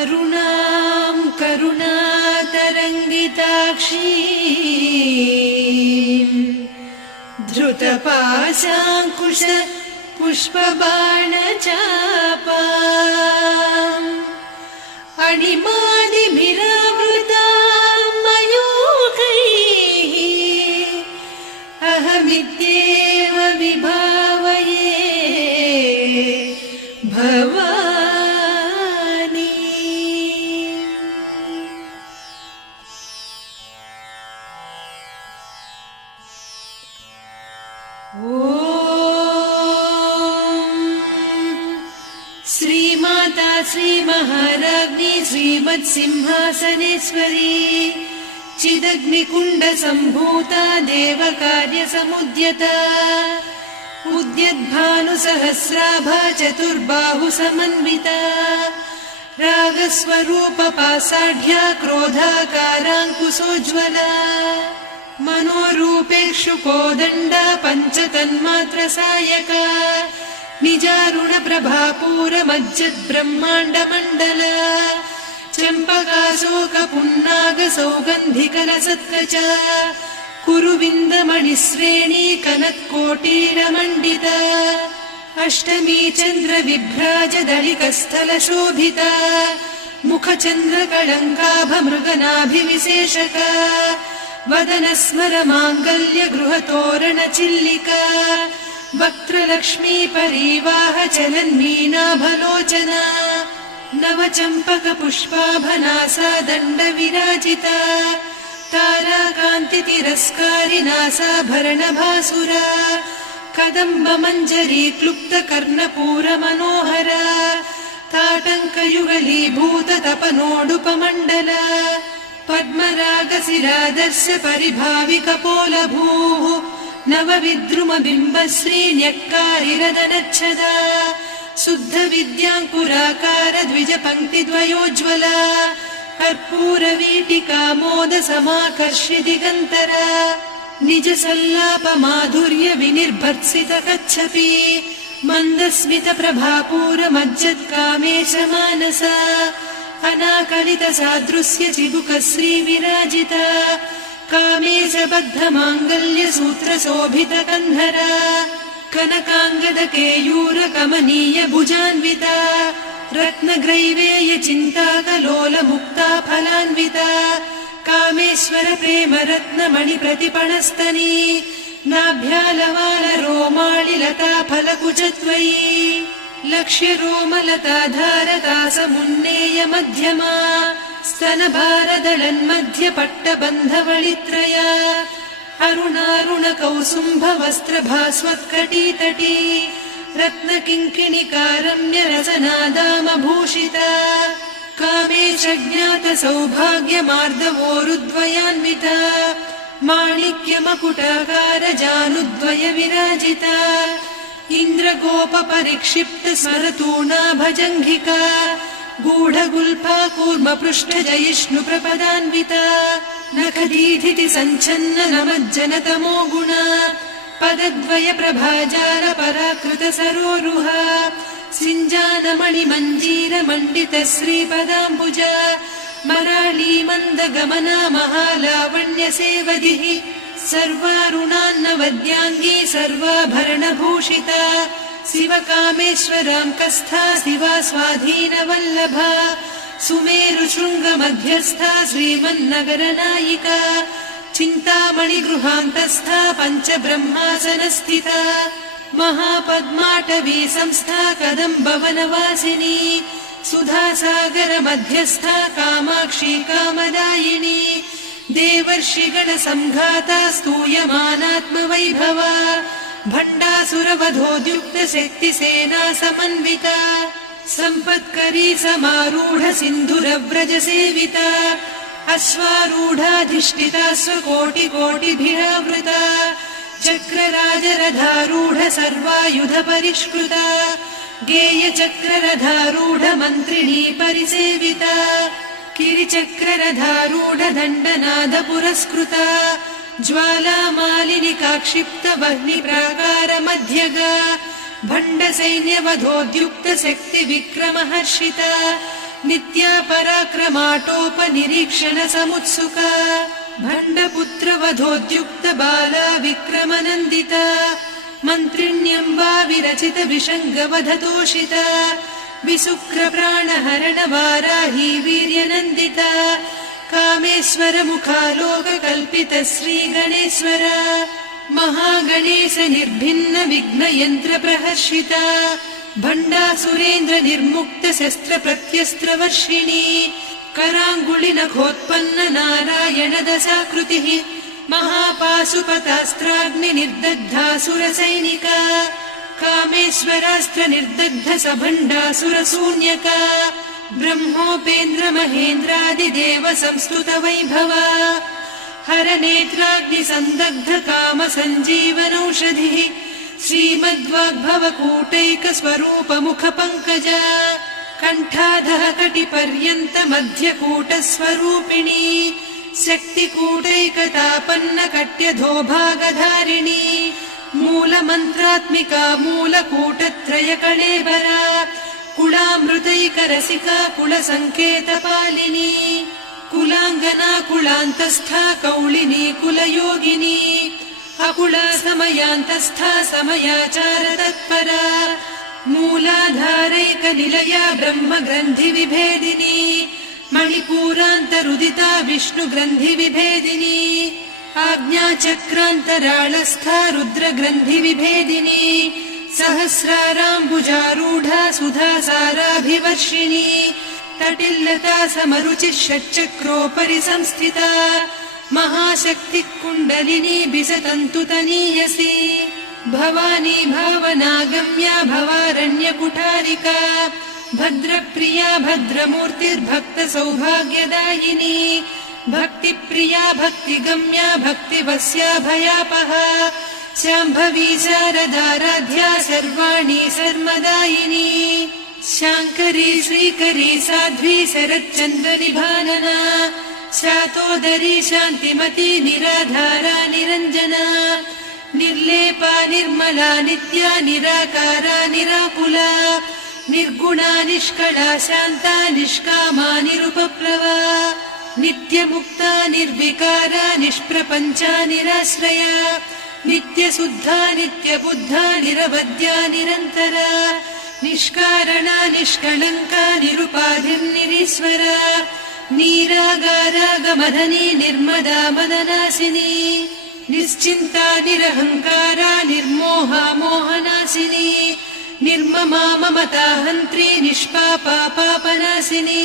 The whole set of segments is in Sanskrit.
अरुणां करुणातरङ्गिताक्षीं धृतपाशाङ्कुश पुष्पबाणचापाम् अणिमादिभिरावृतां मयूखैः अहमित्येव विभावये भवानी। श्रीमाता श्रीमहाराज्ञी श्रीमत्सिंहासनेश्वरी चिदग्निकुण्डसम्भूता देवकार्यसमुद्यता उद्यद्भानुसहस्राभा चतुर्बाहुसमन्विता रागस्वरूपपासाढ्या क्रोधाकाराङ्कुशोज्ज्वला मनोरूपेक्षु कोदण्डा पञ्चतन्मात्रसायका निजारुणप्रभापूरमज्जद्ब्रह्माण्डमण्डल चम्पकाशोकपुन्नागसौगन्धिकलसत्कचा कुरुविन्दमणिश्रेणी कनत्कोटीरमण्डिता अष्टमी चन्द्रविभ्राजदलिकस्थलशोभिता मुखचन्द्रकळङ्काभमृगनाभिविशेषका वदनस्मरमाङ्गल्यगृहतोरणचिल्लिका वक्त्रलक्ष्मी परिवाह चलन्मीनाभलोचना नवचम्पकपुष्पाभनासा दण्डविराजिता ताराकान्तितिरस्कारिनासाभरणभासुरा कदम्बमञ्जरी क्लुप्तकर्णपूरमनोहरा ताटङ्कयुगलीभूततपनोडुपमण्डला पद्मरागशिरादर्श परिभाविकपोलभूः नवविद्रुमबिम्बश्रीन्यक्कारिरदनच्छदा शुद्धविद्याङ्कुराकार द्विजपङ्क्तिद्वयोज्ज्वला कर्पूरवीटिकामोदसमाकर्ष्य दिगन्तरा निजसल्लापमाधुर्य विनिर्भर्त्सितकच्छपि मन्दस्मितप्रभापूरमज्जत्कामेशमानसा अनाकलितसादृश्य चिबुकश्रीविराजिता कामेशबद्धमाङ्गल्यसूत्रशोभितकन्धरा कनकाङ्गदकेयूरकमनीय भुजान्विता रत्नग्रैवेयचिन्ताकलोलमुक्ता फलान्विता कामेश्वर प्रेमरत्नमणिप्रतिपणस्तनी नाभ्यालवालरोमालिलता फलकुचत्वयी लक्ष्यरोमलताधारतासमुन्नेय मध्यमा स्तनभारदळन्मध्यपट्टबन्धवळित्रया अरुणारुणकौसुम्भवस्त्रभास्वत्कटीतटी रत्नकिङ्किणिकारम्यरसनादामभूषिता कामेशज्ञातसौभाग्यमार्दवोरुद्वयान्विता माणिक्यमकुटाकारजानुद्वय विराजिता इन्द्रगोपपरिक्षिप्तस्मरतूणाभजङ्घिका गूढगुल्फा कूर्मपृष्ठजयिष्णुप्रपदान्विता नखदीधिति सञ्छन्न नमज्जनतमो गुणा पदद्वयप्रभाजाल पराकृतसरोरुहा सिञ्जानमणिमञ्जीरमण्डितश्रीपदाम्बुजा मराळीमन्दगमना महालावण्यसेवधिः सर्वारुणान्नवद्याङ्गी सर्वाभरणभूषिता शिवकामेश्वरां कस्था शिवा स्वाधीनवल्लभा सुमेरुशृङ्गमध्यस्था श्रीमन्नगरनायिका चिन्तामणिगृहान्तस्था पञ्चब्रह्मासनस्थिता महापद्माटवी संस्था कदम्बवनवासिनी सुधासागरमध्यस्था कामाक्षी कामदायिनी देवर्षिगणसङ्घाता स्तूयमानात्मवैभवा भण्डासुरवधोद्युक्तशक्तिसेना समन्विता सम्पत्करी समारूढ सिन्धुरव्रजसेविता अश्वारूढाधिष्ठिता स्वकोटिकोटिभिरावृता चक्रराजरथारूढ सर्वायुधपरिष्कृता गेयचक्ररथारूढ मन्त्रिणी परिसेविता किरिचक्ररथारूढ दण्डनाद पुरस्कृता ज्वालामालिनिकाक्षिप्त वह्निप्राकारमध्यगा भण्डसैन्यवधोद्युक्त शक्तिविक्रमहर्षिता नित्या पराक्रमाटोपनिरीक्षण समुत्सुका भण्डपुत्र वधोद्युक्त बाला विक्रमनन्दिता मन्त्रिण्यम्बा विरचित विषङ्गवधतोषिता विसुक्र प्राणहरण वाराही वीर्यनन्दिता कामेश्वर मुखालोककल्पित श्रीगणेश्वर महागणेश निर्भिन्न विघ्नयन्त्र प्रहर्षिता भण्डासुरेन्द्र निर्मुक्त शस्त्र प्रत्यस्त्र वर्षिणी कराङ्गुलि नखोत्पन्न नारायण दशाकृतिः महापाशुपतास्त्राग्नि निर्दग्धासुर सैनिका कामेश्वरास्त्र निर्दग्ध सभण्डासुर शून्यका ब्रह्मोपेन्द्र महेन्द्रादिदेव संस्तुत वैभवा हर नेत्राग्नि संदग्ध काम सञ्जीवनौषधिः श्रीमद्वाग्भव कूटैक स्वरूप मुख पङ्कजा कण्ठाधः कटिपर्यन्त मध्यकूट स्वरूपिणी शक्तिकूटैकतापन्न कट्यधो भागधारिणी मूलमन्त्रात्मिका मूलकूटत्रय कळेबरा कुलामृतैकरसिका कुलसङ्केतपालिनी कुलाङ्गना कुलान्तस्था कौलिनी कुलयोगिनी अकुला समयान्तस्था समयाचार तत्परा मूलाधारैकनिलया ब्रह्मग्रन्थि विभेदिनी मणिपूरान्तरुदिता विष्णुग्रन्थि विभेदिनी आज्ञाचक्रान्तराळस्था रुद्रग्रन्थि विभेदिनी सहस्राराम्बुजारूढा सुधासाराभिवर्षिणी तटिल्लता समरुचिः षट्चक्रोपरि संस्थिता महाशक्तिः कुण्डलिनी बिसतन्तुतनीयसी भवानी भावनागम्या भवारण्यकुठारिका भद्रप्रिया भद्रमूर्तिर्भक्त सौभाग्यदायिनी भक्तिप्रिया भक्तिगम्या भक्तिवस्या भयापहा शाम्भवी शारदाराध्या सर्वाणि सर्वदायिनी शाङ्करी श्रीकरी साध्वी शरच्चन्द्रनिभानना शातोदरी शान्तिमती निराधारा निरञ्जना निर्लेपा निर्मला नित्या निराकारा निराकुला निर्गुणा निष्कला शान्ता निष्कामा निरुपप्लवा नित्यमुक्ता निर्विकारा निष्प्रपञ्चा निराश्रया नित्यशुद्धा नित्यबुद्धा निरवद्या निरन्तरा निष्कारणा निष्कलङ्का निरुपाधिर्निरीश्वरा नीरागारागमधनी निर्मदा मदनासिनी निश्चिन्ता निरहङ्कारा निर्मोहा मोहनासिनी निर्ममा ममता हन्त्री निष्पापा पापनासिनी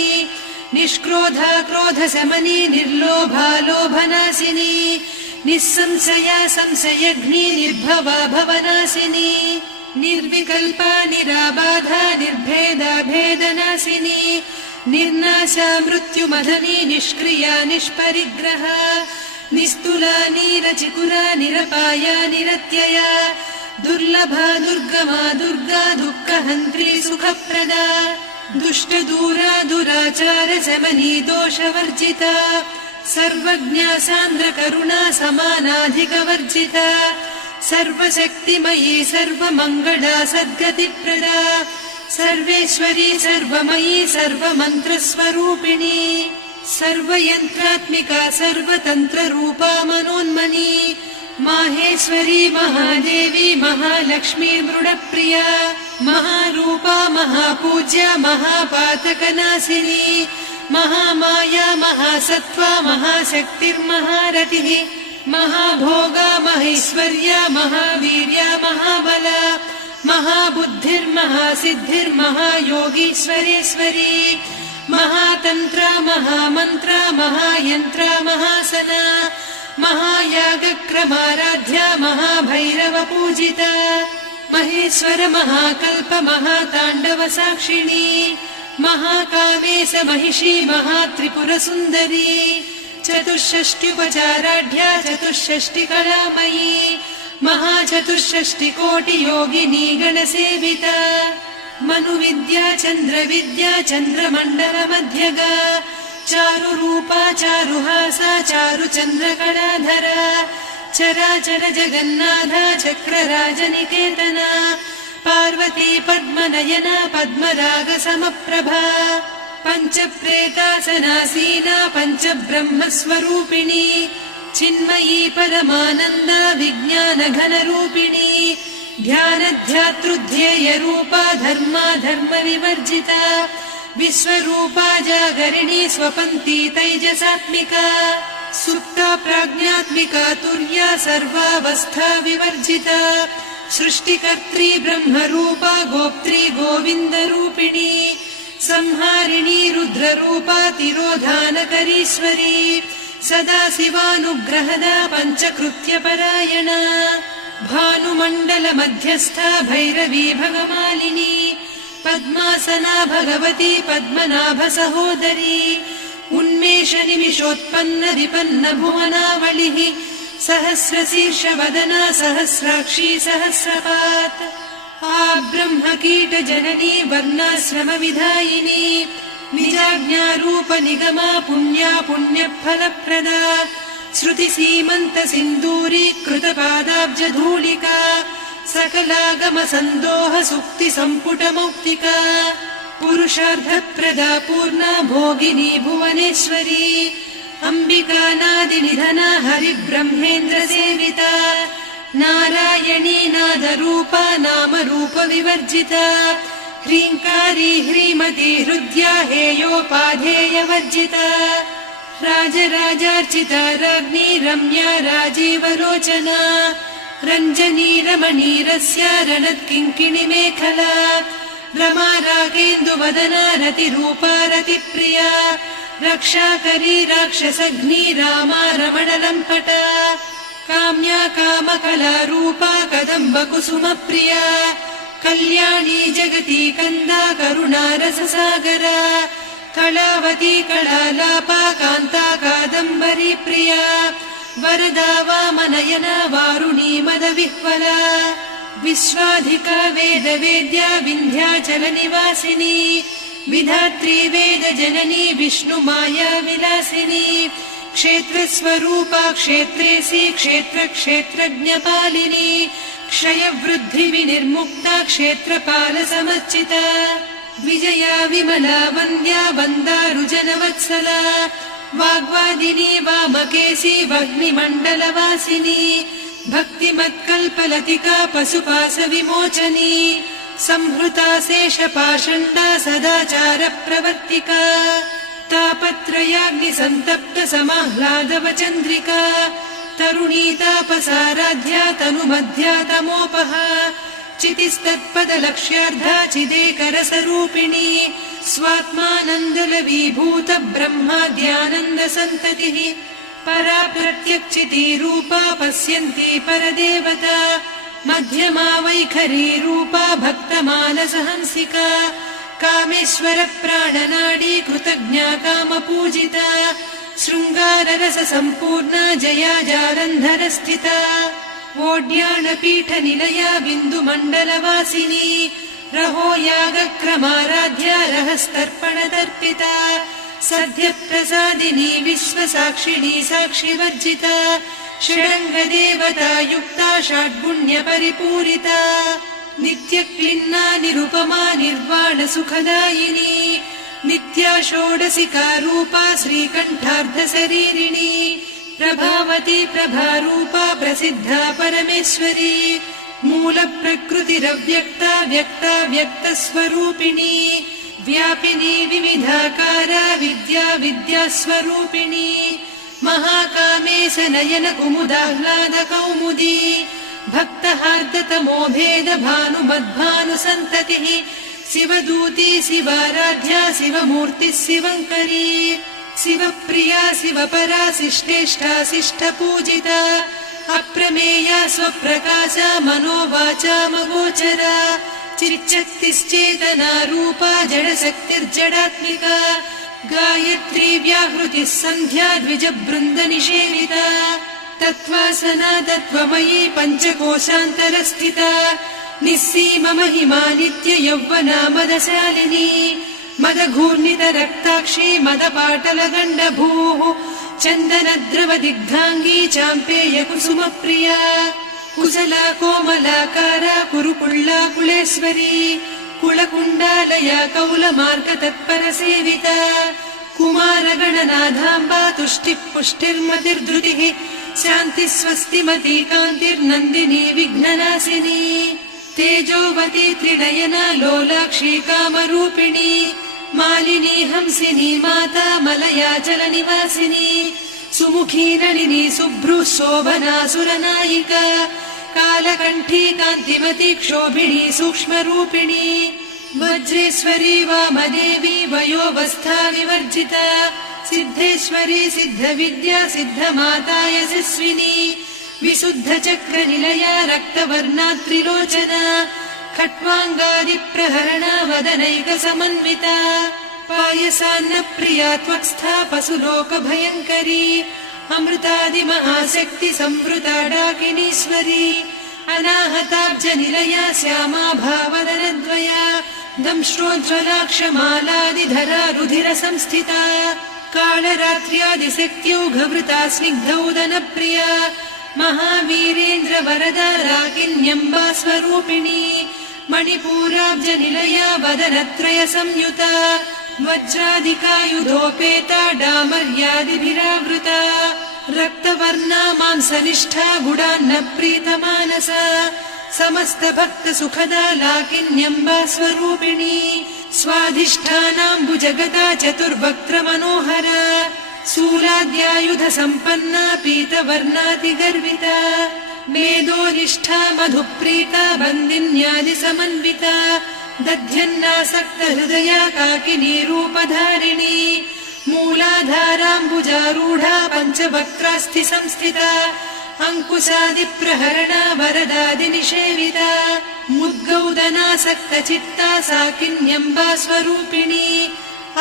निष्क्रोधा क्रोधशमनी निर्लोभा लोभनासिनी निस्संशया संशयघ्नी निर्भवा भवनासिनी निर्विकल्पा निराबाधा निर्भेदा भेदनासिनी निर्नाशा मृत्युमधनी निष्क्रिया निष्परिग्रहा निस्तुला नीरचिकुरा निरपाया निरत्यया दुर्लभा दुर्गमा दुर्गा दुःखहन्त्री सुखप्रदा दुष्टदूरा दुराचार शमनी दोषवर्जिता सर्वज्ञा सान्द्रकरुणा समानाधिकवर्जिता सर्वशक्तिमयी सर्वमङ्गला सद्गतिप्रदा सर्वेश्वरी सर्वमयी सर्वमन्त्रस्वरूपिणी सर्वयन्त्रात्मिका सर्वतन्त्ररूपा मनोन्मनी माहेश्वरी महादेवी महालक्ष्मी मृडप्रिया महारूपा महापूज्या महापातकनाशिनी महामाया महासत्त्वा महाशक्तिर्महारतिः महाभोगा महेश्वर्या महावीर्या महाबला महाबुद्धिर्महासिद्धिर्महायोगीश्वरेश्वरी महातन्त्रा महामन्त्रा महायन्त्रा महासना महायागक्रमाराध्या महाभैरवपूजिता महेश्वर महाकल्प महाताण्डव साक्षिणी महाकामेश महिषी महात्रिपुरसुन्दरी चतुष्षष्ट्युपचाराढ्या चतुष्षष्टिकलामयी महाचतुष्षष्टिकोटियोगिनी गणसेविता मनुविद्या चन्द्रविद्या चन्द्रमण्डलमध्यगा चारुरूपा चारुहासा चारुचन्द्रकलाधरा चराचर जगन्नाथा चक्रराजनिकेतना पार्वती पद्मनयना पद्मरागसमप्रभा पञ्चप्रेतासनासीना पञ्चब्रह्मस्वरूपिणी चिन्मयी परमानन्दा विज्ञानघनरूपिणी ध्यानध्यातृध्येयरूपा धर्मा धर्मविवर्जिता विश्वरूपा जागरिणी स्वपन्ती तैजसात्मिका सुप्ता प्राज्ञात्मिका तुर्या सर्वावस्था विवर्जिता सृष्टिकर्त्री ब्रह्मरूपा गोप्त्री गोविन्दरूपिणी संहारिणी रुद्ररूपा तिरोधानकरीश्वरी सदा शिवानुग्रहदा पञ्चकृत्यपरायणा भानुमण्डलमध्यस्था भैरवी भगमालिनी पद्मासना भगवती पद्मनाभसहोदरी उन्मेषनिमिषोत्पन्न विपन्न भुवनावलिः सहस्रशीर्षवदना सहस्राक्षी सहस्रपात् ब्रह्मकीटजननी वर्णाश्रमविधायिनी निजाज्ञारूपनिगमा पुण्या पुण्यफलप्रदा श्रुतिसीमन्तसिन्दूरीकृतपादाब्जधूलिका सकलागमसन्दोह सुक्तिसम्पुटमौक्तिका पुरुषार्थप्रदा पूर्णा भोगिनी भुवनेश्वरी अम्बिकानादिनिधना हरिब्रह्मेन्द्रसेविता नारायणी नादरूपा नामरूपविवर्जिता ह्रीङ्कारी ह्रीमती हृद्या हेयोपाधेयवर्जिता राजराजार्चिता राज्ञी रम्या राजीवलोचना रञ्जनी रमणीरस्या रणत्किङ्किणिमेखला रमा रागेन्दुवदना रतिरूपा रतिप्रिया रक्षाकरी राक्षसघ्नी रामा रमणलम्पटा काम्या कामकलारूपा कदम्बकुसुमप्रिया कल्याणी जगती कन्दा करुणारससागरा कलावती कलालापा कान्ता कादम्बरी प्रिया वरदा वामनयना वारुणी मदविह्वला विश्वाधिका वेदवेद्या विन्ध्याचलनिवासिनी विधात्री वेदजननी विष्णुमाया विलासिनी क्षेत्रस्वरूपा क्षेत्रेसी क्षेत्रक्षेत्रज्ञपालिनी क्षयवृद्धिविनिर्मुक्ता क्षेत्रपालसमर्चिता विजया विमला वन्द्या वन्दारुजनवत्सला वाग्वादिनी वामकेशी वह्निमण्डलवासिनी भक्तिमत्कल्पलतिका पशुपाशविमोचनी संहृता शेषपाषण्डा सदाचारप्रवर्तिका तापत्रयाग्निसन्तप्त समाह्लादवचन्द्रिका तरुणी तापसाराध्या तनुमध्या तमोपहा चितिस्तत्पदलक्ष्यार्धा चिदेकरसरूपिणी स्वात्मानन्दलवीभूत ब्रह्माद्यानन्दसन्ततिः परा प्रत्यक्षितीरूपा पश्यन्ती परदेवता मध्यमा वैखरी रूपा भक्तमानसहंसिका कामेश्वर प्राणनाडी कृतज्ञा कामपूजिता शृङ्गाररस सम्पूर्णा जया जालन्धरस्थिता वोड्याणपीठनिलया बिन्दुमण्डलवासिनी रहो यागक्रमाराध्या रहस्तर्पणतर्पिता सद्यप्रसादिनी विश्वसाक्षिणी साक्षिवर्जिता षडङ्गदेवता युक्ता षड्गुण्यपरिपूरिता नित्यक्लिन्ना निरुपमा निर्वाणसुखदायिनी नित्या षोडशिका रूपा श्रीकण्ठार्धशरीरिणी प्रभावती प्रभारूपा प्रसिद्धा परमेश्वरी मूलप्रकृतिरव्यक्ता व्यक्ता व्यक्तस्वरूपिणी व्यापिनी विविधाकारा विद्या विद्यास्वरूपिणी महाकामेश नयन कुमुदाह्लाद कौमुदी भक्तहार्दतमो भेद भानुमद्भानुसन्ततिः शिवदूती शिवाराध्या शिवमूर्तिः शिवङ्करी शिवप्रिया शिवपरा शिष्टेष्टा शिष्टपूजिता अप्रमेया स्वप्रकाशा मनोवाचामगोचरा चिच्चक्तिश्चेतना रूपा जडशक्तिर्जडात्मिका गायत्री व्याहृतिः सन्ध्या द्विजबृन्दनिषेविता तत्त्वासना तत्त्वमयी पञ्चकोशान्तरस्थिता निस्सीम महिमा नित्य यौवना मदशालिनी मदघूर्णितरक्ताक्षी मदपाटलगण्डभूः चन्दनद्रवदिग्धाङ्गी चाम्पेय कुसुमप्रिया कुशला कोमलाकारा कुरुकुळ्ळा कुलेश्वरी कुलकुण्डालया कौलमार्गतत्परसेविता कुमारगणनाथाम्बा तुष्टिः पुष्टिर्मतिर्धृतिः शान्तिः स्वस्तिमती कान्तिर्नन्दिनी विघ्ननाशिनी तेजोवती त्रिनयना लोलाक्षी कामरूपिणी मालिनी हंसिनी माता मलया जलनिवासिनी सुमुखी नलिनी शुभ्रुः शोभना सुरनायिका कालकण्ठी कान्तिमती क्षोभिणी सूक्ष्मरूपिणी वज्रेश्वरी वामदेवी वयोवस्था विवर्जिता सिद्धेश्वरी सिद्धविद्या सिद्धमाता यशस्विनी विशुद्धचक्रनिलया रक्तवर्णा त्रिलोचना खट्वाङ्गादिप्रहरणा वदनैकसमन्विता पायसान्नप्रिया त्वक्स्था पशुलोकभयङ्करी अमृतादिमहाशक्ति संवृता डाकिनीश्वरी अनाहताब्जनिलया श्यामा भावदनद्वया दंष्ट्रोज्ज्वलाक्षमालादिधरा रुधिरसंस्थिता कालरात्र्यादिशक्त्यौघवृता स्निग्धौदनप्रिया महावीरेन्द्रवरदा राकिन्यम्बा स्वरूपिणी मणिपूराब्जनिलया वदनत्रय संयुता वज्रादिकायुधोपेता डामर्यादिभिरावृता रक्तवर्णा मांसनिष्ठा गुडान्नप्रीतमानसा समस्तभक्तसुखदा लाकिन्यम्बा स्वरूपिणी स्वाधिष्ठानाम्बुजगता चतुर्वक्त्रमनोहरा शूलाद्यायुधसम्पन्ना पीतवर्णातिगर्विता मेदोनिष्ठा मधुप्रीता बन्दिन्यादिसमन्विता दध्यन्नासक्तहृदया काकिनी रूपधारिणी मूलाधाराम्बुजारूढा पञ्चवक्त्रास्थिसंस्थिता अङ्कुशादिप्रहरणा वरदादिनिषेविता मुद्गौदनासक्तचित्ता साकिन्यम्बा स्वरूपिणी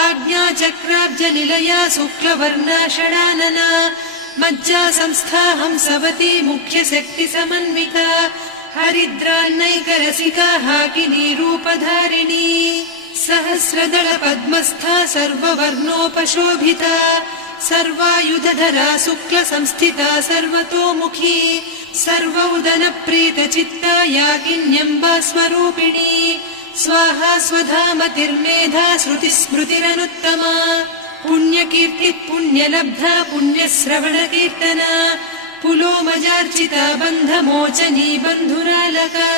आज्ञाचक्राब्जनिलया शुक्लवर्णा षडानना मज्जा संस्था हंसवती मुख्यशक्तिसमन्विता हरिद्रान्नैकरसिका हाकिनी रूपधारिणी सहस्रदल पद्मस्था सर्ववर्णोपशोभिता सर्वायुधधरा शुक्लसंस्थिता सर्वतोमुखी सर्वौदनप्रीतचित्ता याकिन्यम्बा स्वरूपिणी स्वाहा स्वधामतिर्मेधा श्रुतिस्मृतिरनुत्तमा पुण्यकीर्तिः पुण्यलब्धा पुण्यश्रवणकीर्तना पुलोमजार्चिता बन्धमोचनी बन्धुरालका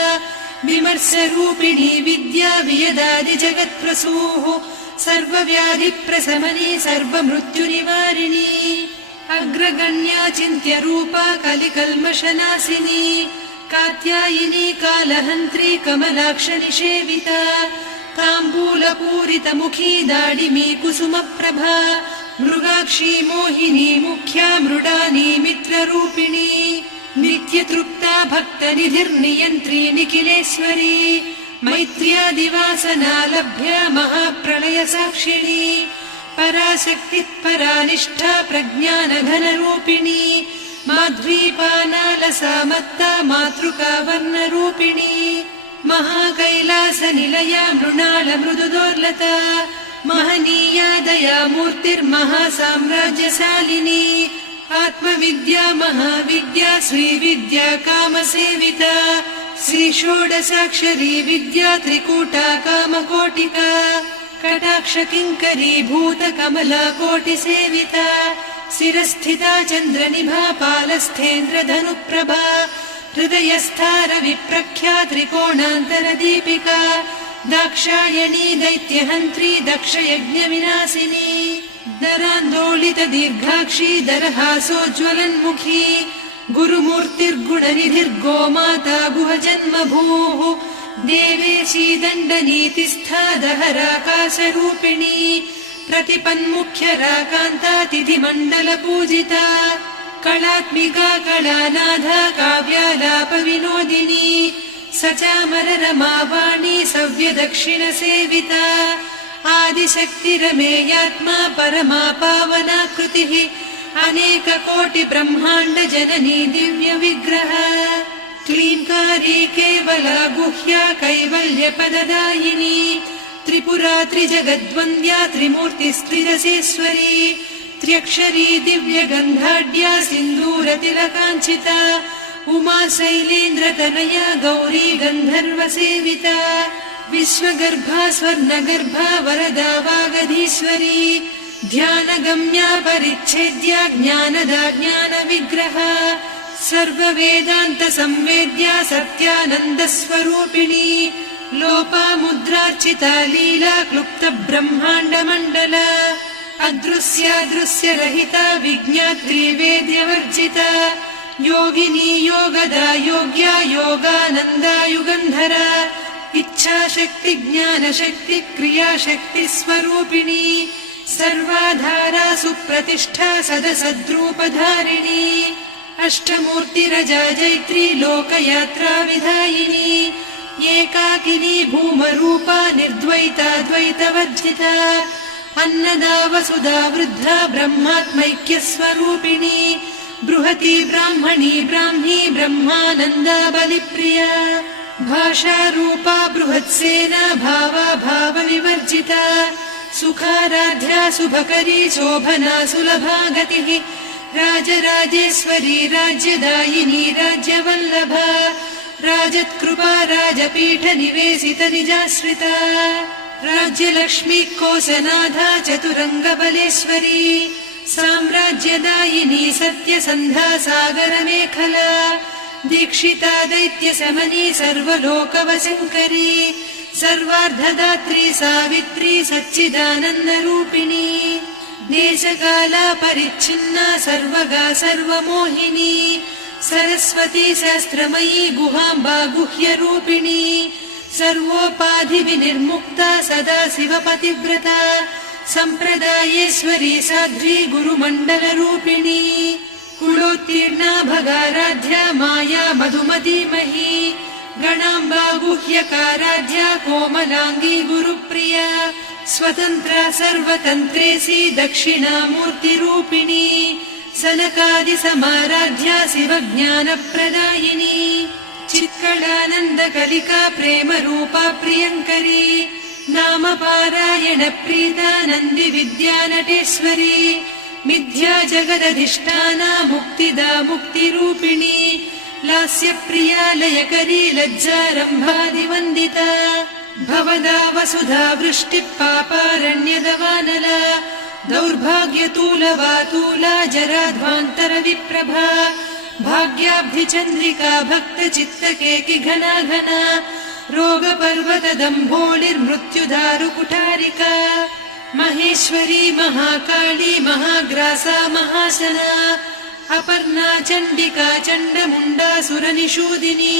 विमर्शरूपिणी विद्या वियदादिजगत्प्रसूः सर्वव्याधिप्रशमनी सर्वमृत्युनिवारिणी अग्रगण्या चिन्त्यरूपा कलिकल्मषनाशिनी कात्यायिनी कालहन्त्री कमलाक्षनिषेविता ताम्बूलपूरितमुखी दाडिमी कुसुमप्रभा मृगाक्षी मोहिनी मुख्या मृडानी मित्ररूपिणी नित्यतृप्ता भक्तनिधिर्नियन्त्री निखिलेश्वरी मैत्र्यादिवासना लभ्या महाप्रलयसाक्षिणी पराशक्तिः परानिष्ठा प्रज्ञानघनरूपिणी माध्वीपानालसा मत्ता मातृका वर्णरूपिणी महाकैलासनिलया मृणालमृदुदोर्लता महनीया दया मूर्तिर्महासाम्राज्यशालिनी आत्मविद्या महाविद्या श्रीविद्या कामसेविता श्रीषोडशाक्षरी विद्या त्रिकूटा कामकोटिका कटाक्षकिङ्करी भूतकमला कोटिसेविता शिरस्थिता चन्द्रनिभा पालस्थेन्द्रधनुप्रभा हृदयस्था रविप्रख्या त्रिकोणान्तरदीपिका दाक्षायणी दैत्यहन्त्री दक्षयज्ञविनाशिनी दरान्दोलित दीर्घाक्षी दरहासोज्ज्वलन्मुखी गुरुमूर्तिर्गुणनिधिर्गोमाता गुहजन्मभूः देवेशी दण्डनीतिस्था दहराकाशरूपिणी प्रतिपन्मुख्यराकान्ता तिथिमण्डलपूजिता कलात्मिका कलानाधा काव्यालापविनोदिनी सचामररमावाणी सव्यदक्षिणसेविता आदिशक्तिरमेयात्मा परमा पावनाकृतिः अनेककोटिब्रह्माण्डजननी दिव्यविग्रह क्लीङ्कारी केवला गुह्या कैवल्यपददायिनी त्रिपुरा त्रिजगद्वन्द्या त्रिमूर्तिस्त्रिदशेश्वरी त्र्यक्षरी दिव्यगन्धाढ्या सिन्दूरतिलकाञ्चिता उमा शैलेन्द्रतनया गौरी गन्धर्वसेविता विश्वगर्भा स्वर्णगर्भा वरदा वागधीश्वरी ध्यानगम्या परिच्छेद्या ज्ञानदा ज्ञानविग्रहा सर्ववेदान्त संवेद्या सत्यानन्दस्वरूपिणी लोपामुद्रार्चिता लीला क्लुप्त ब्रह्माण्डमण्डला अदृश्यादृश्यरहिता विज्ञात्री वेद्यवर्जिता योगिनी योगदा योग्या योगानन्दा युगन्धरा इच्छाशक्ति ज्ञानशक्ति क्रियाशक्ति स्वरूपिणी सर्वाधारा सुप्रतिष्ठा सदसद्रूपधारिणी अष्टमूर्तिरजा जैत्री लोकयात्रा विधायिनी एकाकिनी भूमरूपा निर्द्वैता द्वैतवर्जिता अन्नदा वसुधा वृद्धा ब्रह्मात्मैक्यस्वरूपिणी बृहती ब्राह्मणी ब्राह्मी ब्रह्मानन्दा बलिप्रिया भाषारूपा बृहत्सेना भावा भावविवर्जिता सुखाराध्या शुभकरी शोभना सुलभा गतिः राजराजेश्वरी राज्यदायिनी राज्यवल्लभा राजत्कृपा राजपीठ निवेशित निजाश्रिता राज्यलक्ष्मी कोसनाधा चतुरङ्गबलेश्वरी साम्राज्यदायिनी सत्यसन्धा सागरमेखला दीक्षिता दैत्यशमनी सर्वलोकवशङ्करी सर्वार्धदात्री सावित्री सच्चिदानन्दरूपिणी देशकाला परिच्छिन्ना सर्वगा सर्वमोहिनी सरस्वती शास्त्रमयी गुहाम्बा गुह्यरूपिणी सर्वोपाधिविनिर्मुक्ता सदा शिवपतिव्रता सम्प्रदायेश्वरी साध्वी गुरुमण्डलरूपिणी कुलोत्तीर्णा भगाराध्या माया मधुमतीमही गणाम्बा गुह्यकाराध्या कोमलाङ्गी गुरुप्रिया स्वतन्त्रा सर्वतन्त्रेसी दक्षिणामूर्तिरूपिणी सनकादिसमाराध्या शिवज्ञानप्रदायिनी चित्कलानन्दकलिका प्रेमरूपा प्रियङ्करी नामपारायण प्रीता नन्दिविद्या नटेश्वरी मिथ्या जगदधिष्ठाना मुक्तिदा मुक्तिरूपिणी लास्यप्रिया लयकरी लज्जारम्भादिवन्दिता भवदा वसुधा वृष्टिः पापारण्यदवानला दौर्भाग्यतूलवातूला जराध्वान्तरविप्रभा भाग्याब्धिचन्द्रिका भक्तचित्तकेकि घना घना रोगपर्वतदम्भोलिर्मृत्युदारुकुठारिका महेश्वरी महाकाली महाग्रासा महाशना अपर्णा चण्डिका चण्डमुण्डा सुरनिषूदिनी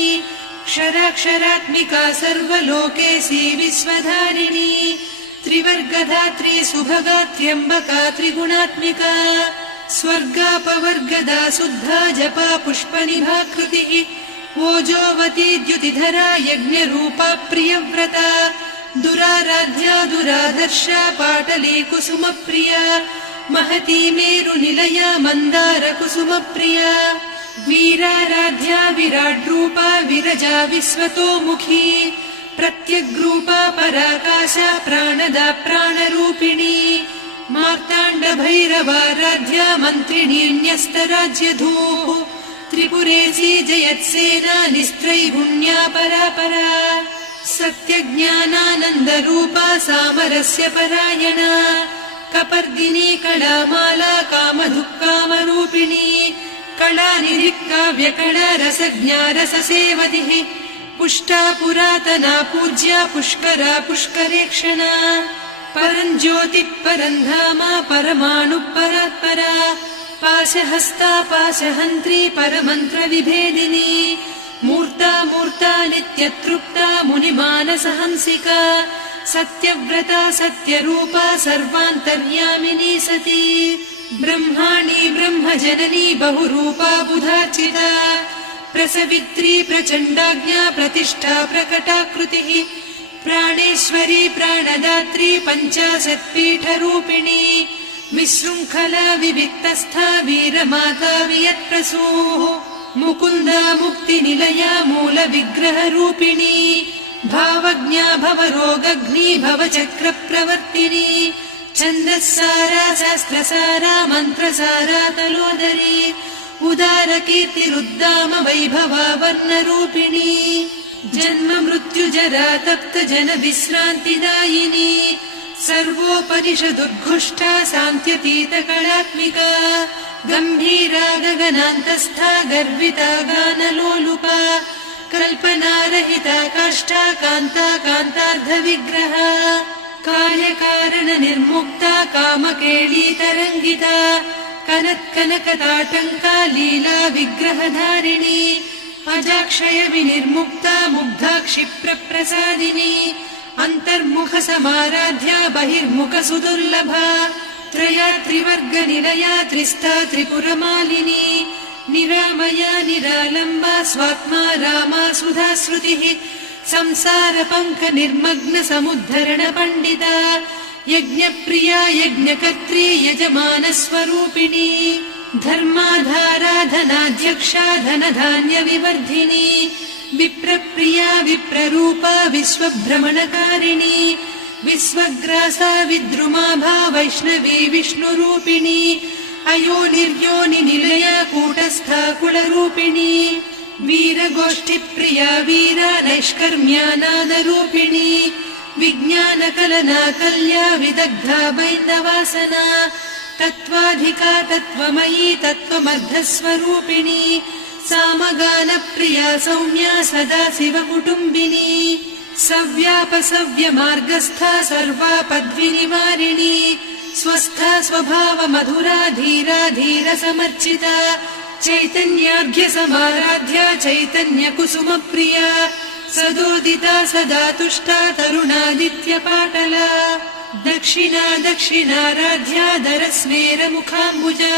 क्षराक्षरात्मिका सर्वलोकेशी विश्वधारिणी त्रिवर्गधात्री सुभगा त्र्यम्बका त्रिगुणात्मिका स्वर्गापवर्गदा शुद्धा जपा पुष्पनिभाकृतिः ओजोवती द्युतिधरा यज्ञरूपा प्रियव्रता दुराराध्या दुरादर्शा पाटली कुसुमप्रिया महती मेरुनिलया मन्दार कुसुमप्रिया वीराराध्या विराड्रूपा विरजा विश्वतोमुखी प्रत्यग्रूपा पराकाशा प्राणदा प्राणरूपिणी मार्ताण्डभैरवाराध्या मन्त्रिणीन्यस्तराज्यधूः त्रिपुरेशी जयत्सेना निस्त्रैगुण्या परापरा सत्यज्ञानानन्दरूपा सामरस्य परायणा कपर्दिनी कलामाला कामधुक्कामरूपिणी कलानिधिक्काव्यकला रसज्ञा रससेवतिः पुष्टा पुरातना पूज्या पुष्करा पुष्करेक्षणा परञ्ज्योतिः परन्धामा परमाणुः परात्परा पाशहस्ता पाशहन्त्री परमन्त्रविभेदिनी मूर्ता मूर्ता नित्यतृप्ता मुनिमानसहंसिका सत्यव्रता सत्यरूपा सर्वान्तर्यामिनी सती ब्रह्माणी ब्रह्मजननी बहुरूपा बुधार्चिता प्रसवित्री प्रचण्डाज्ञा प्रतिष्ठा प्रकटाकृतिः प्राणेश्वरी प्राणदात्री पञ्चाशत्पीठरूपिणी विशृङ्खला विविक्तस्था वीरमाता वियत्प्रसूः मुकुन्दा मुक्तिनिलया मूलविग्रहरूपिणी भावज्ञा भवरोगग्नी भवचक्रप्रवर्तिनी छन्दस्सारा शास्त्रसारा मन्त्रसारा तलोदरी उदारकीर्तिरुद्दाम वैभवा वर्णरूपिणी जन्म मृत्यु जरातप्त जन विश्रान्तिदायिनी सर्वोपनिषदुद्घुष्टा सान्त्यतीत कलात्मिका गम्भीरा गगनान्तस्था गर्विता गानलोलुपा कल्पनारहिता काष्ठा कान्ता कान्तार्धविग्रहा कार्यकारण निर्मुक्ता कामकेळीतरङ्गिता कनत्कनकताटङ्का लीला विग्रहधारिणी अजाक्षय विनिर्मुक्ता मुग्धा क्षिप्रप्रसादिनी अन्तर्मुख समाराध्या बहिर्मुख सुदुर्लभा त्रया त्रिवर्गनिलया त्रिस्था त्रिपुरमालिनी निरामया निरालम्बा स्वात्मा रामा सुधा श्रुतिः संसार पङ्क निर्मग्न समुद्धरण पण्डिता यज्ञप्रिया यज्ञकर्त्री यजमान स्वरूपिणी धर्माधाराधनाध्यक्षा धनधान्य विवर्धिनी विप्रप्रिया विप्ररूपा विश्वभ्रमणकारिणी विश्वग्रासा विद्रुमाभा वैष्णवी विष्णुरूपिणी अयोनिर्योनि निलया कूटस्था कुलरूपिणी वीरगोष्ठिप्रिया वीरा नैष्कर्म्यानादरूपिणी विज्ञानकलना कल्या विदग्धा बैन्दवासना तत्त्वाधिका तत्त्वमयी तत्त्वमर्धस्वरूपिणी सामगानप्रिया सौम्या सदा शिवकुटुम्बिनी सव्यापसव्यमार्गस्था सर्वापद्विनिवारिणी स्वस्था स्वभाव मधुरा धीरा धीर समर्चिता चैतन्यार्घ्य समाराध्या चैतन्य कुसुम प्रिया सदोदिता सदा तुष्टा तरुणादित्य पाटला दक्षिणा दक्षिणाराध्या दरस्मेर मुखाम्बुजा